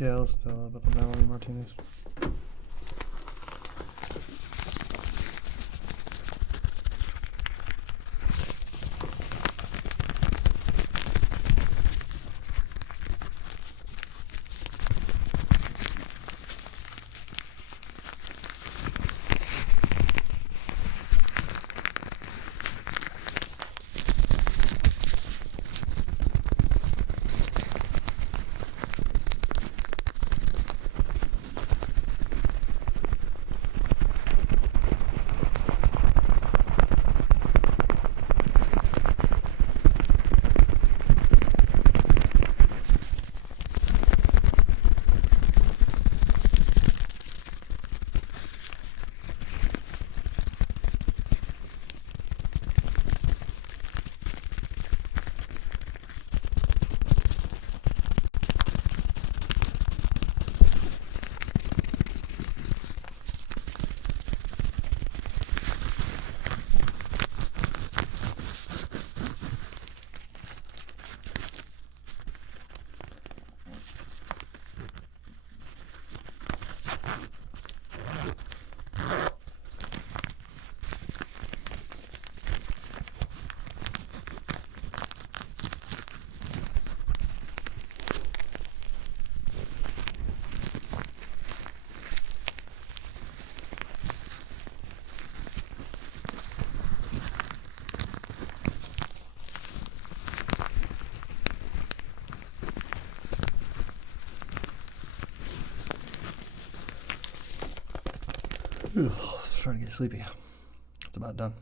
Yeah, let's tell about the Melanie Martinez. Ugh, starting to get sleepy. It's about done.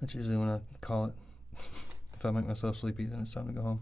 That's usually when I call it. If I make myself sleepy, then it's time to go home.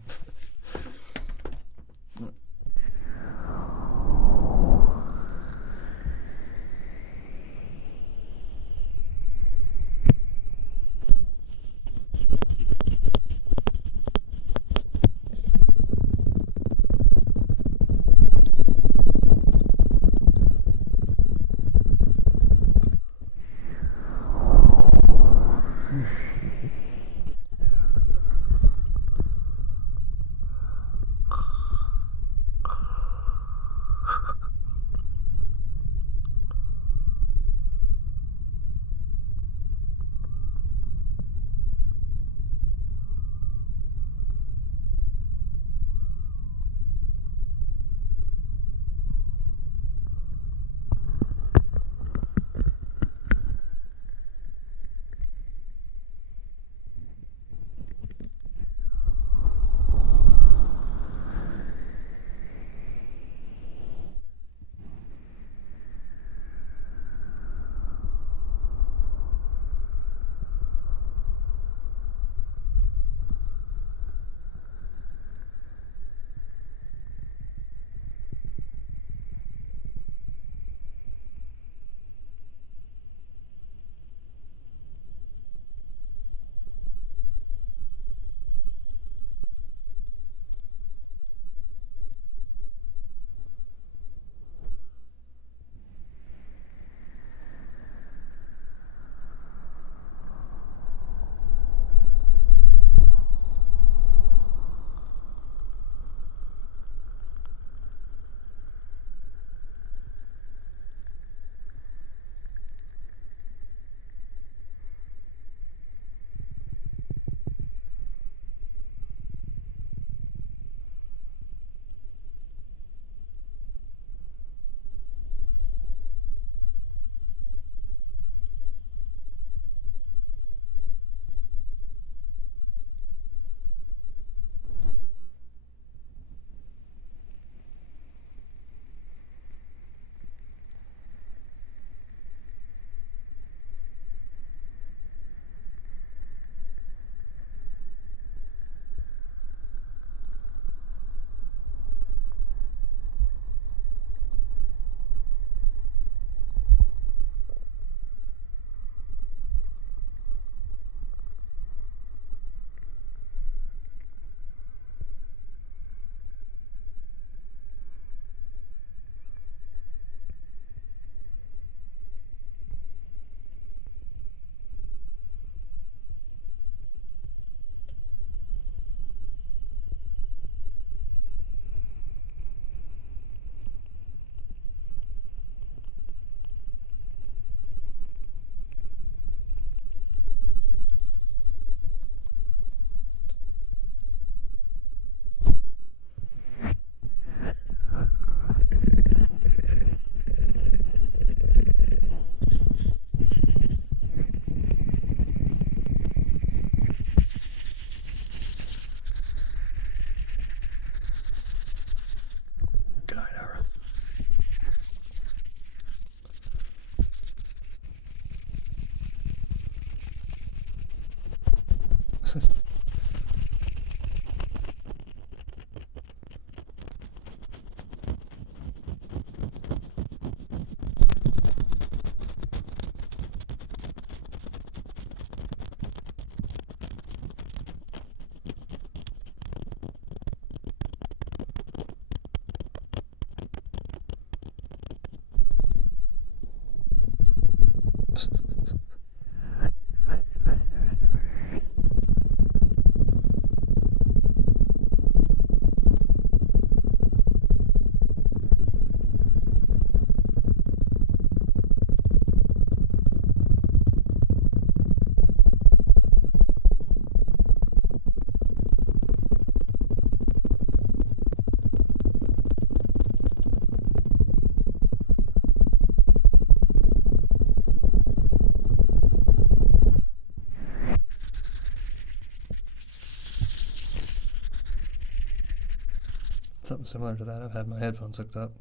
Something similar to that. I've had my headphones hooked up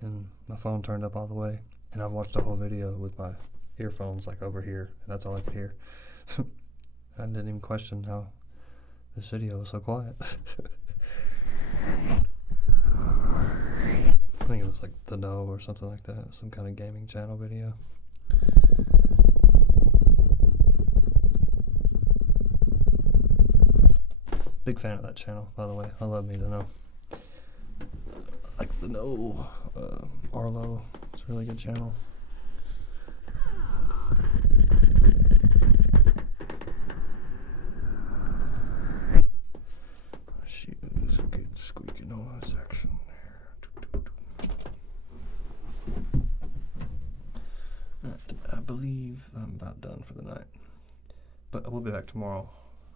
and my phone turned up all the way, and I've watched the whole video with my earphones like over here, and that's all I could hear. I didn't even question how this video was so quiet. I think it was like The No or something like that, some kind of gaming channel video. Big fan of that channel, by the way. I love me The No. I like The No, Arlo. It's a really good channel. My shoes, a good squeaky noise action there. Alright, I believe I'm about done for the night. But I will be back tomorrow.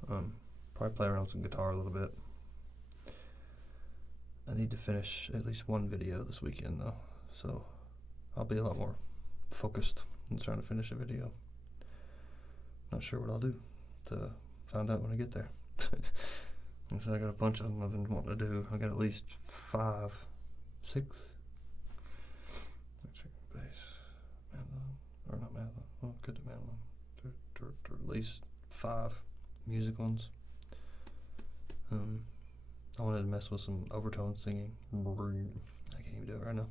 Probably play around with some guitar a little bit. I need to finish at least one video this weekend though, so I'll be a lot more focused in trying to finish a video. Not sure what I'll do to find out when I get there. So I got a bunch of them I've been wanting to do. I got at least 5, 6. Bass, mandolin, or not mandolin. Well, could do mandolin. At least 5 music ones. I wanted to mess with some overtone singing. I can't even do it right now.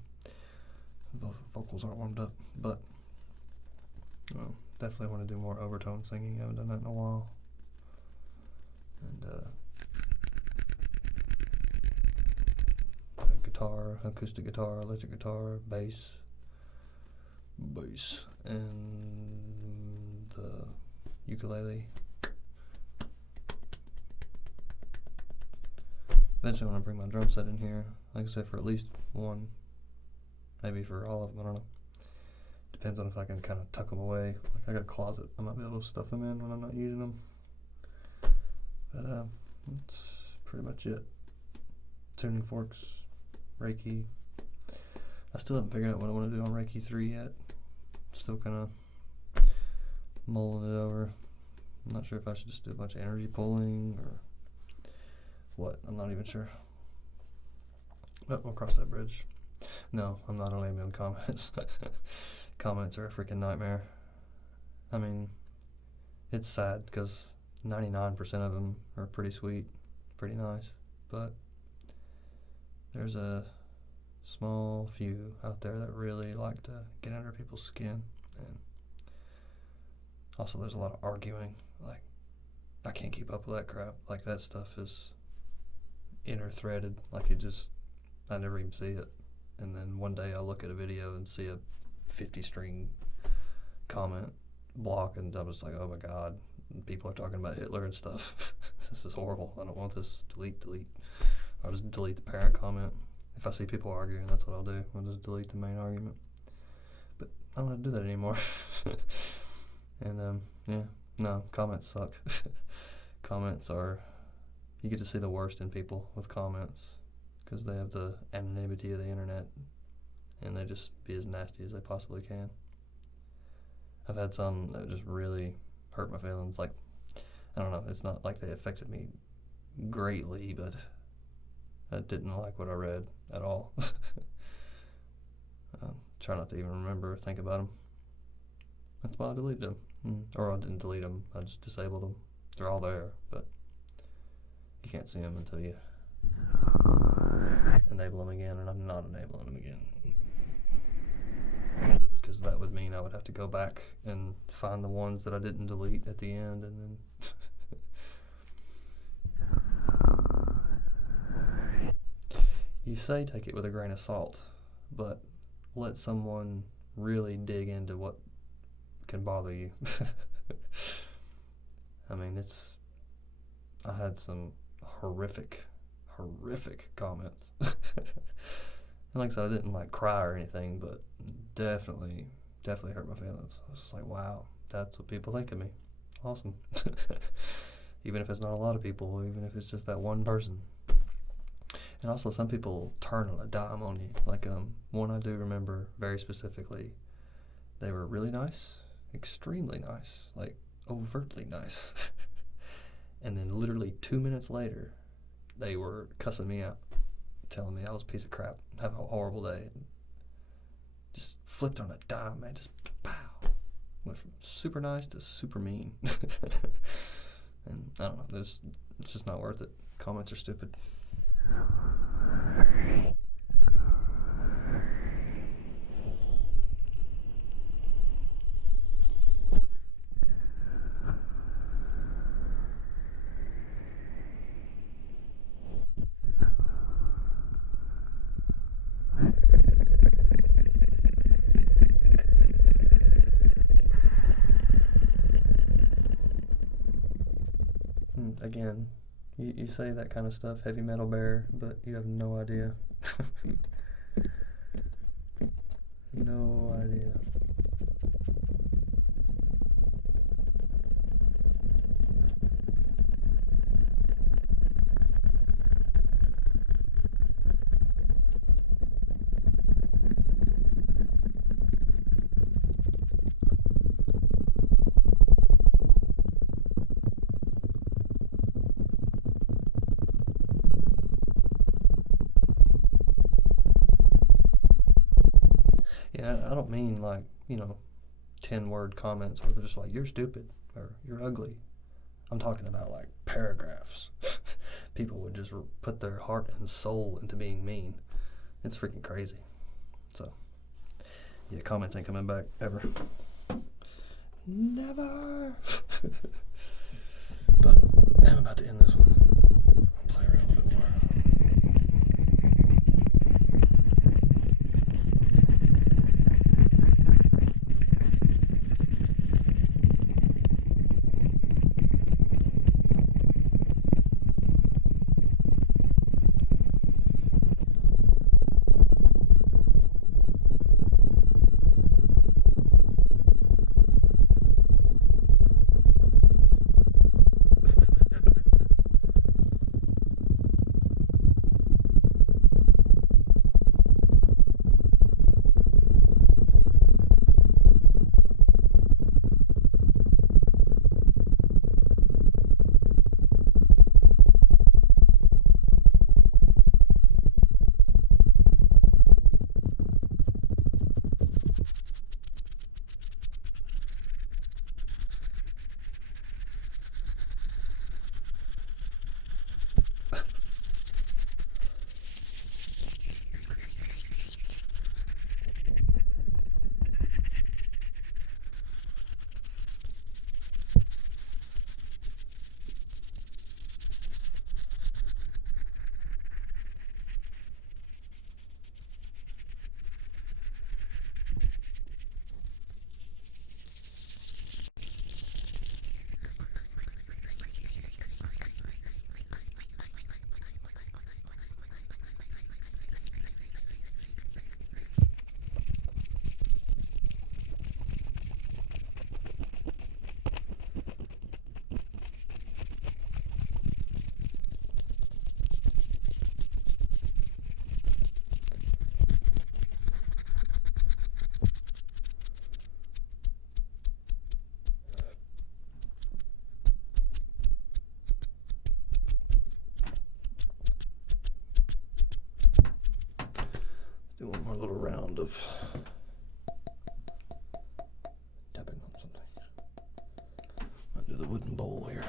Both vocals aren't warmed up, but definitely want to do more overtone singing. I haven't done that in a while. And guitar, acoustic guitar, electric guitar, bass, and the ukulele. Eventually I want to bring my drum set in here, like I said, for at least one, maybe for all of them, I don't know. Depends on if I can kind of tuck them away. Like I got a closet, I might be able to stuff them in when I'm not using them. But that's pretty much it. Tuning forks, Reiki. I still haven't figured out what I want to do on Reiki 3 yet. Still kind of mulling it over. I'm not sure if I should just do a bunch of energy pulling or what, I'm not even sure. But we'll cross that bridge. No, I'm not only in comments. Comments are a freaking nightmare. I mean, it's sad because 99% of them are pretty sweet, pretty nice, but there's a small few out there that really like to get under people's skin, and also there's a lot of arguing. Like, I can't keep up with that crap. Like, that stuff is inner threaded, like I never even see it, and then one day I'll look at a video and see a 50-string comment block, and I'm just like, oh my god, people are talking about Hitler and stuff. This is horrible. I don't want this. Delete. I'll just delete the parent comment. If I see people arguing, that's what I'll do. I'll just delete the main argument. But I don't want to do that anymore. And yeah, no, comments suck. Comments are, you get to see the worst in people with comments, because they have the anonymity of the internet, and they just be as nasty as they possibly can. I've had some that just really hurt my feelings. Like, I don't know, it's not like they affected me greatly, but I didn't like what I read at all. Try not to even remember or think about them. That's why I deleted them. Or I didn't delete them, I just disabled them. They're all there, but you can't see them until you enable them again, and I'm not enabling them again. Because that would mean I would have to go back and find the ones that I didn't delete at the end, and then you say take it with a grain of salt, but let someone really dig into what can bother you. I mean, I had some horrific comments. And like I said, I didn't like cry or anything, but definitely hurt my feelings. I was just like, wow, that's what people think of me. Awesome. Even if it's not a lot of people, even if it's just that one person. And also, some people turn on a dime on you. Like one I do remember very specifically. They were really nice, extremely nice, like overtly nice. And then literally 2 minutes later, they were cussing me out, telling me I was a piece of crap, have a horrible day. And just flipped on a dime, man. Just pow. Went from super nice to super mean. And I don't know, it's just not worth it. Comments are stupid. Again, you say that kind of stuff, heavy metal bear, but you have no idea. No idea. Yeah, I don't mean like, 10-word comments where they're just like, you're stupid or you're ugly. I'm talking about like paragraphs. People would just put their heart and soul into being mean. It's freaking crazy. So, yeah, comments ain't coming back ever. Never. But I'm about to end this one. I'll play around a little bit more. Do one more little round of tapping on something. I'll do the wooden bowl here.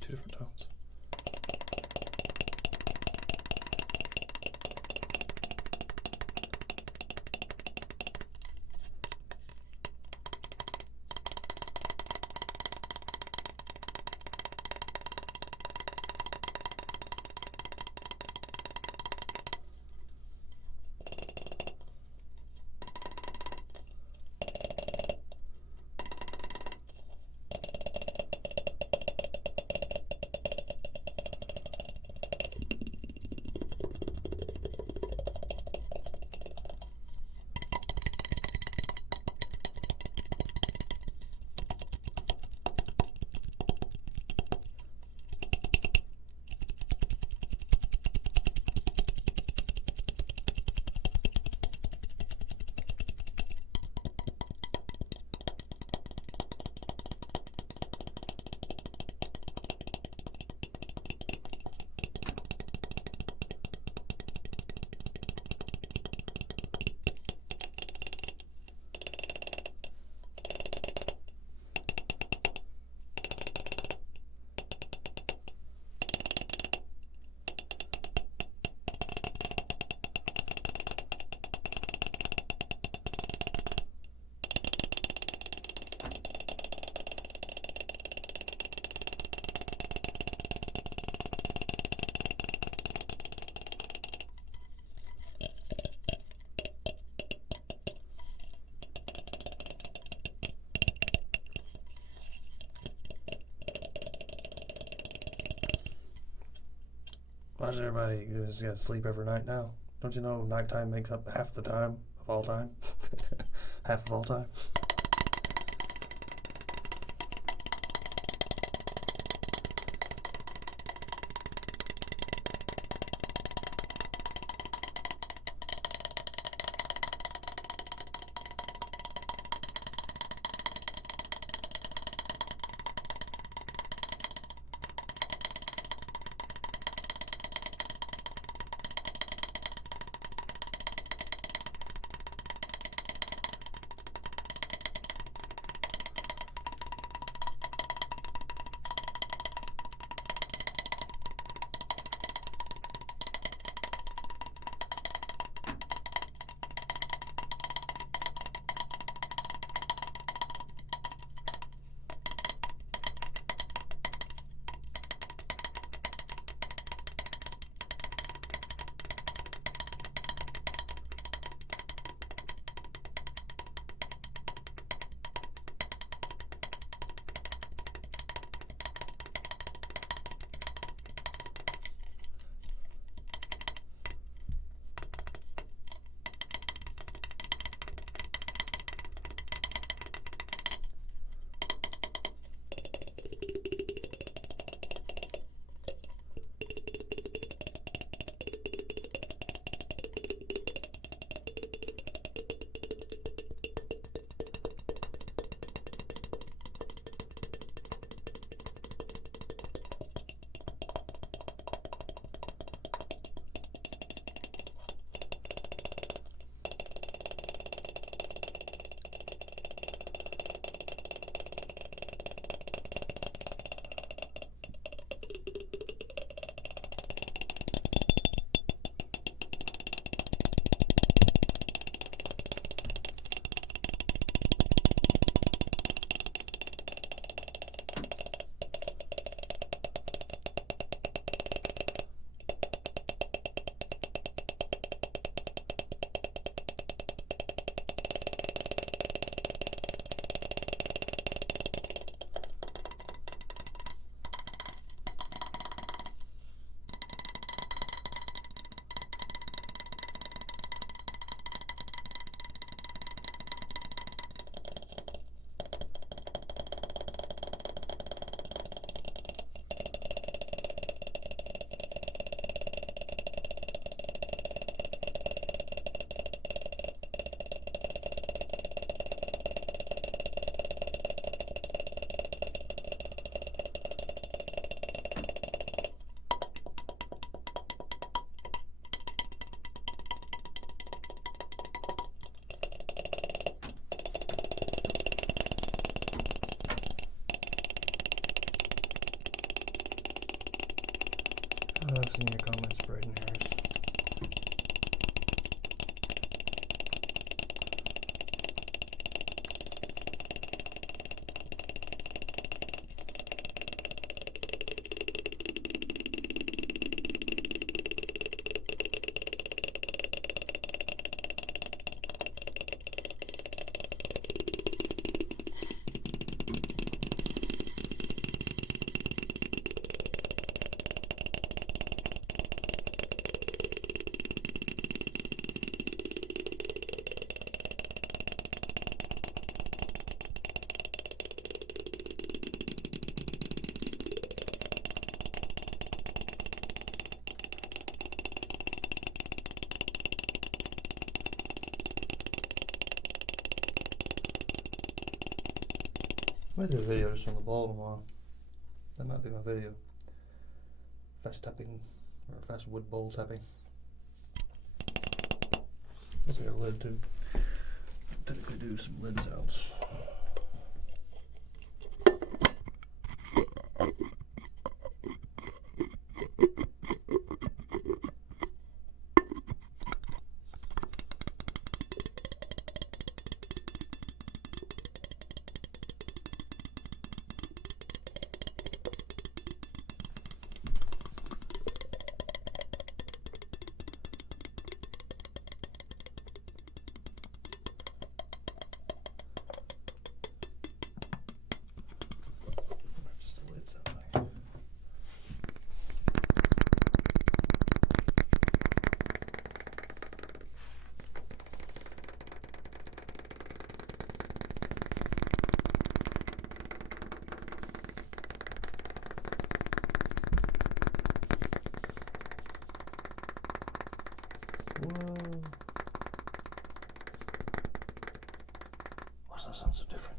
Two different tones. Why does everybody just got to sleep every night now? Don't you know nighttime makes up half the time of all time? Half of all time? I've seen your comments, Braden Harris. I might do a video just on the ball tomorrow. That might be my video. Fast tapping, or fast wood bowl tapping. Let's get a lid too. Typically do some lid sounds. Whoa. Why does that sound so different?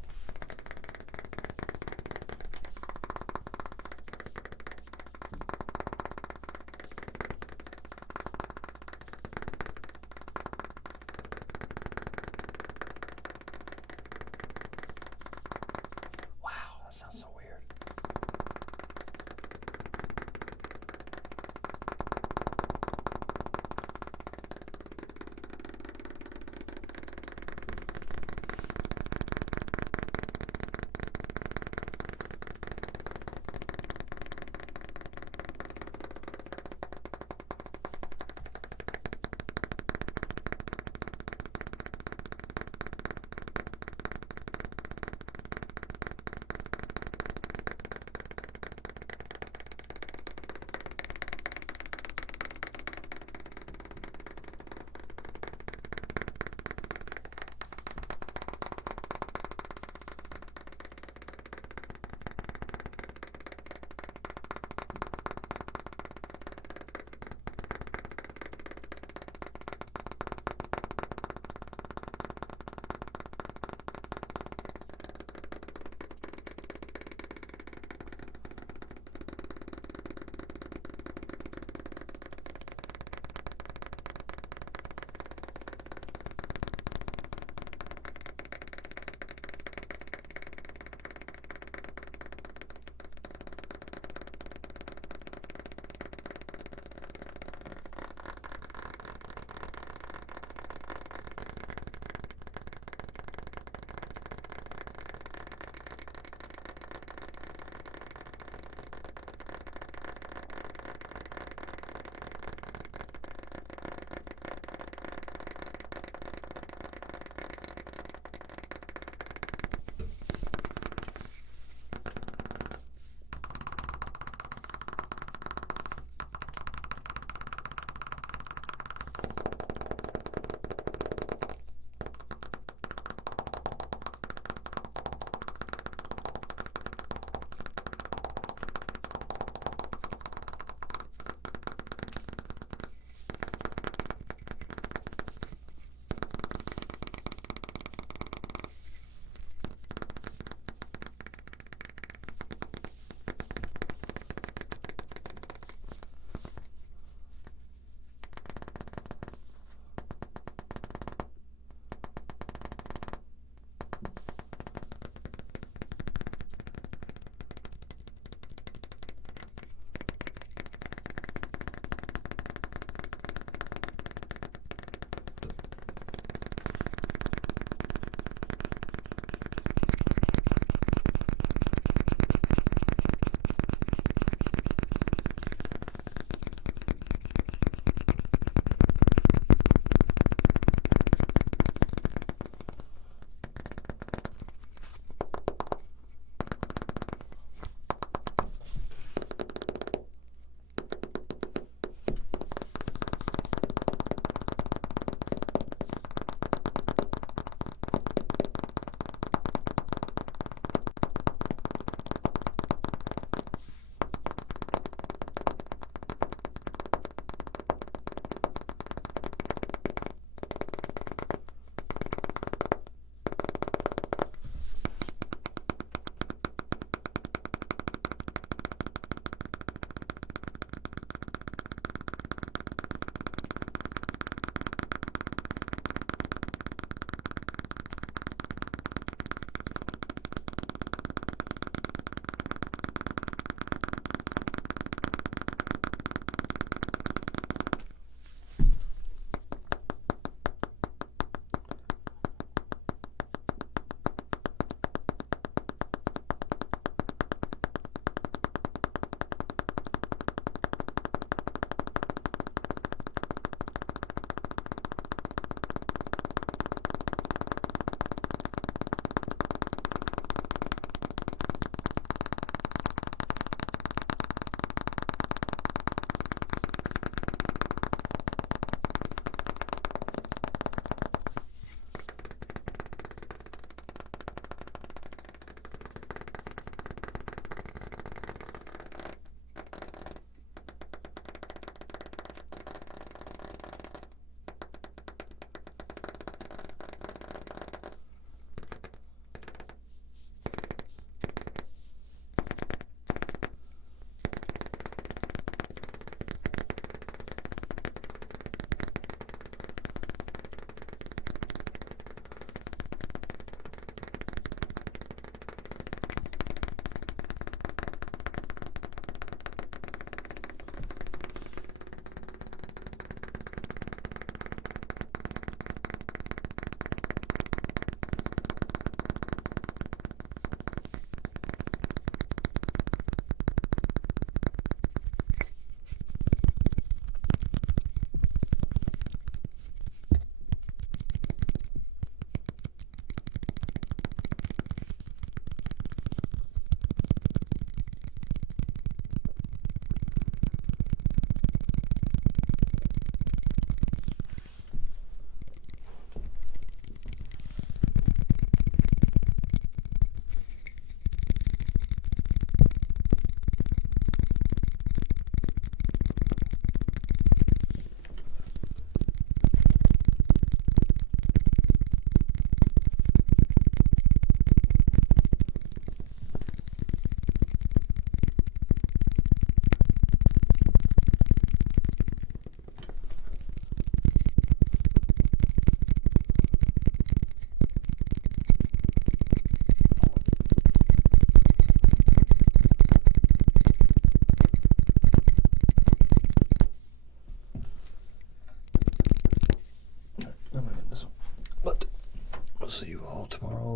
Wow, that sounds so weird.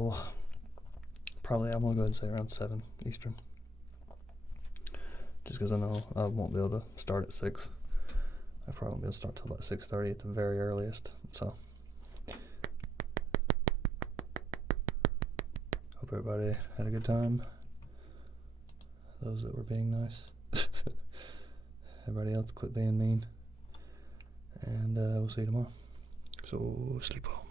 So probably I'm gonna go ahead and say around 7 Eastern. Just because I know I won't be able to start at 6. I probably won't be able to start till about 6:30 at the very earliest. So hope everybody had a good time. Those that were being nice. Everybody else quit being mean. And we'll see you tomorrow. So sleep well.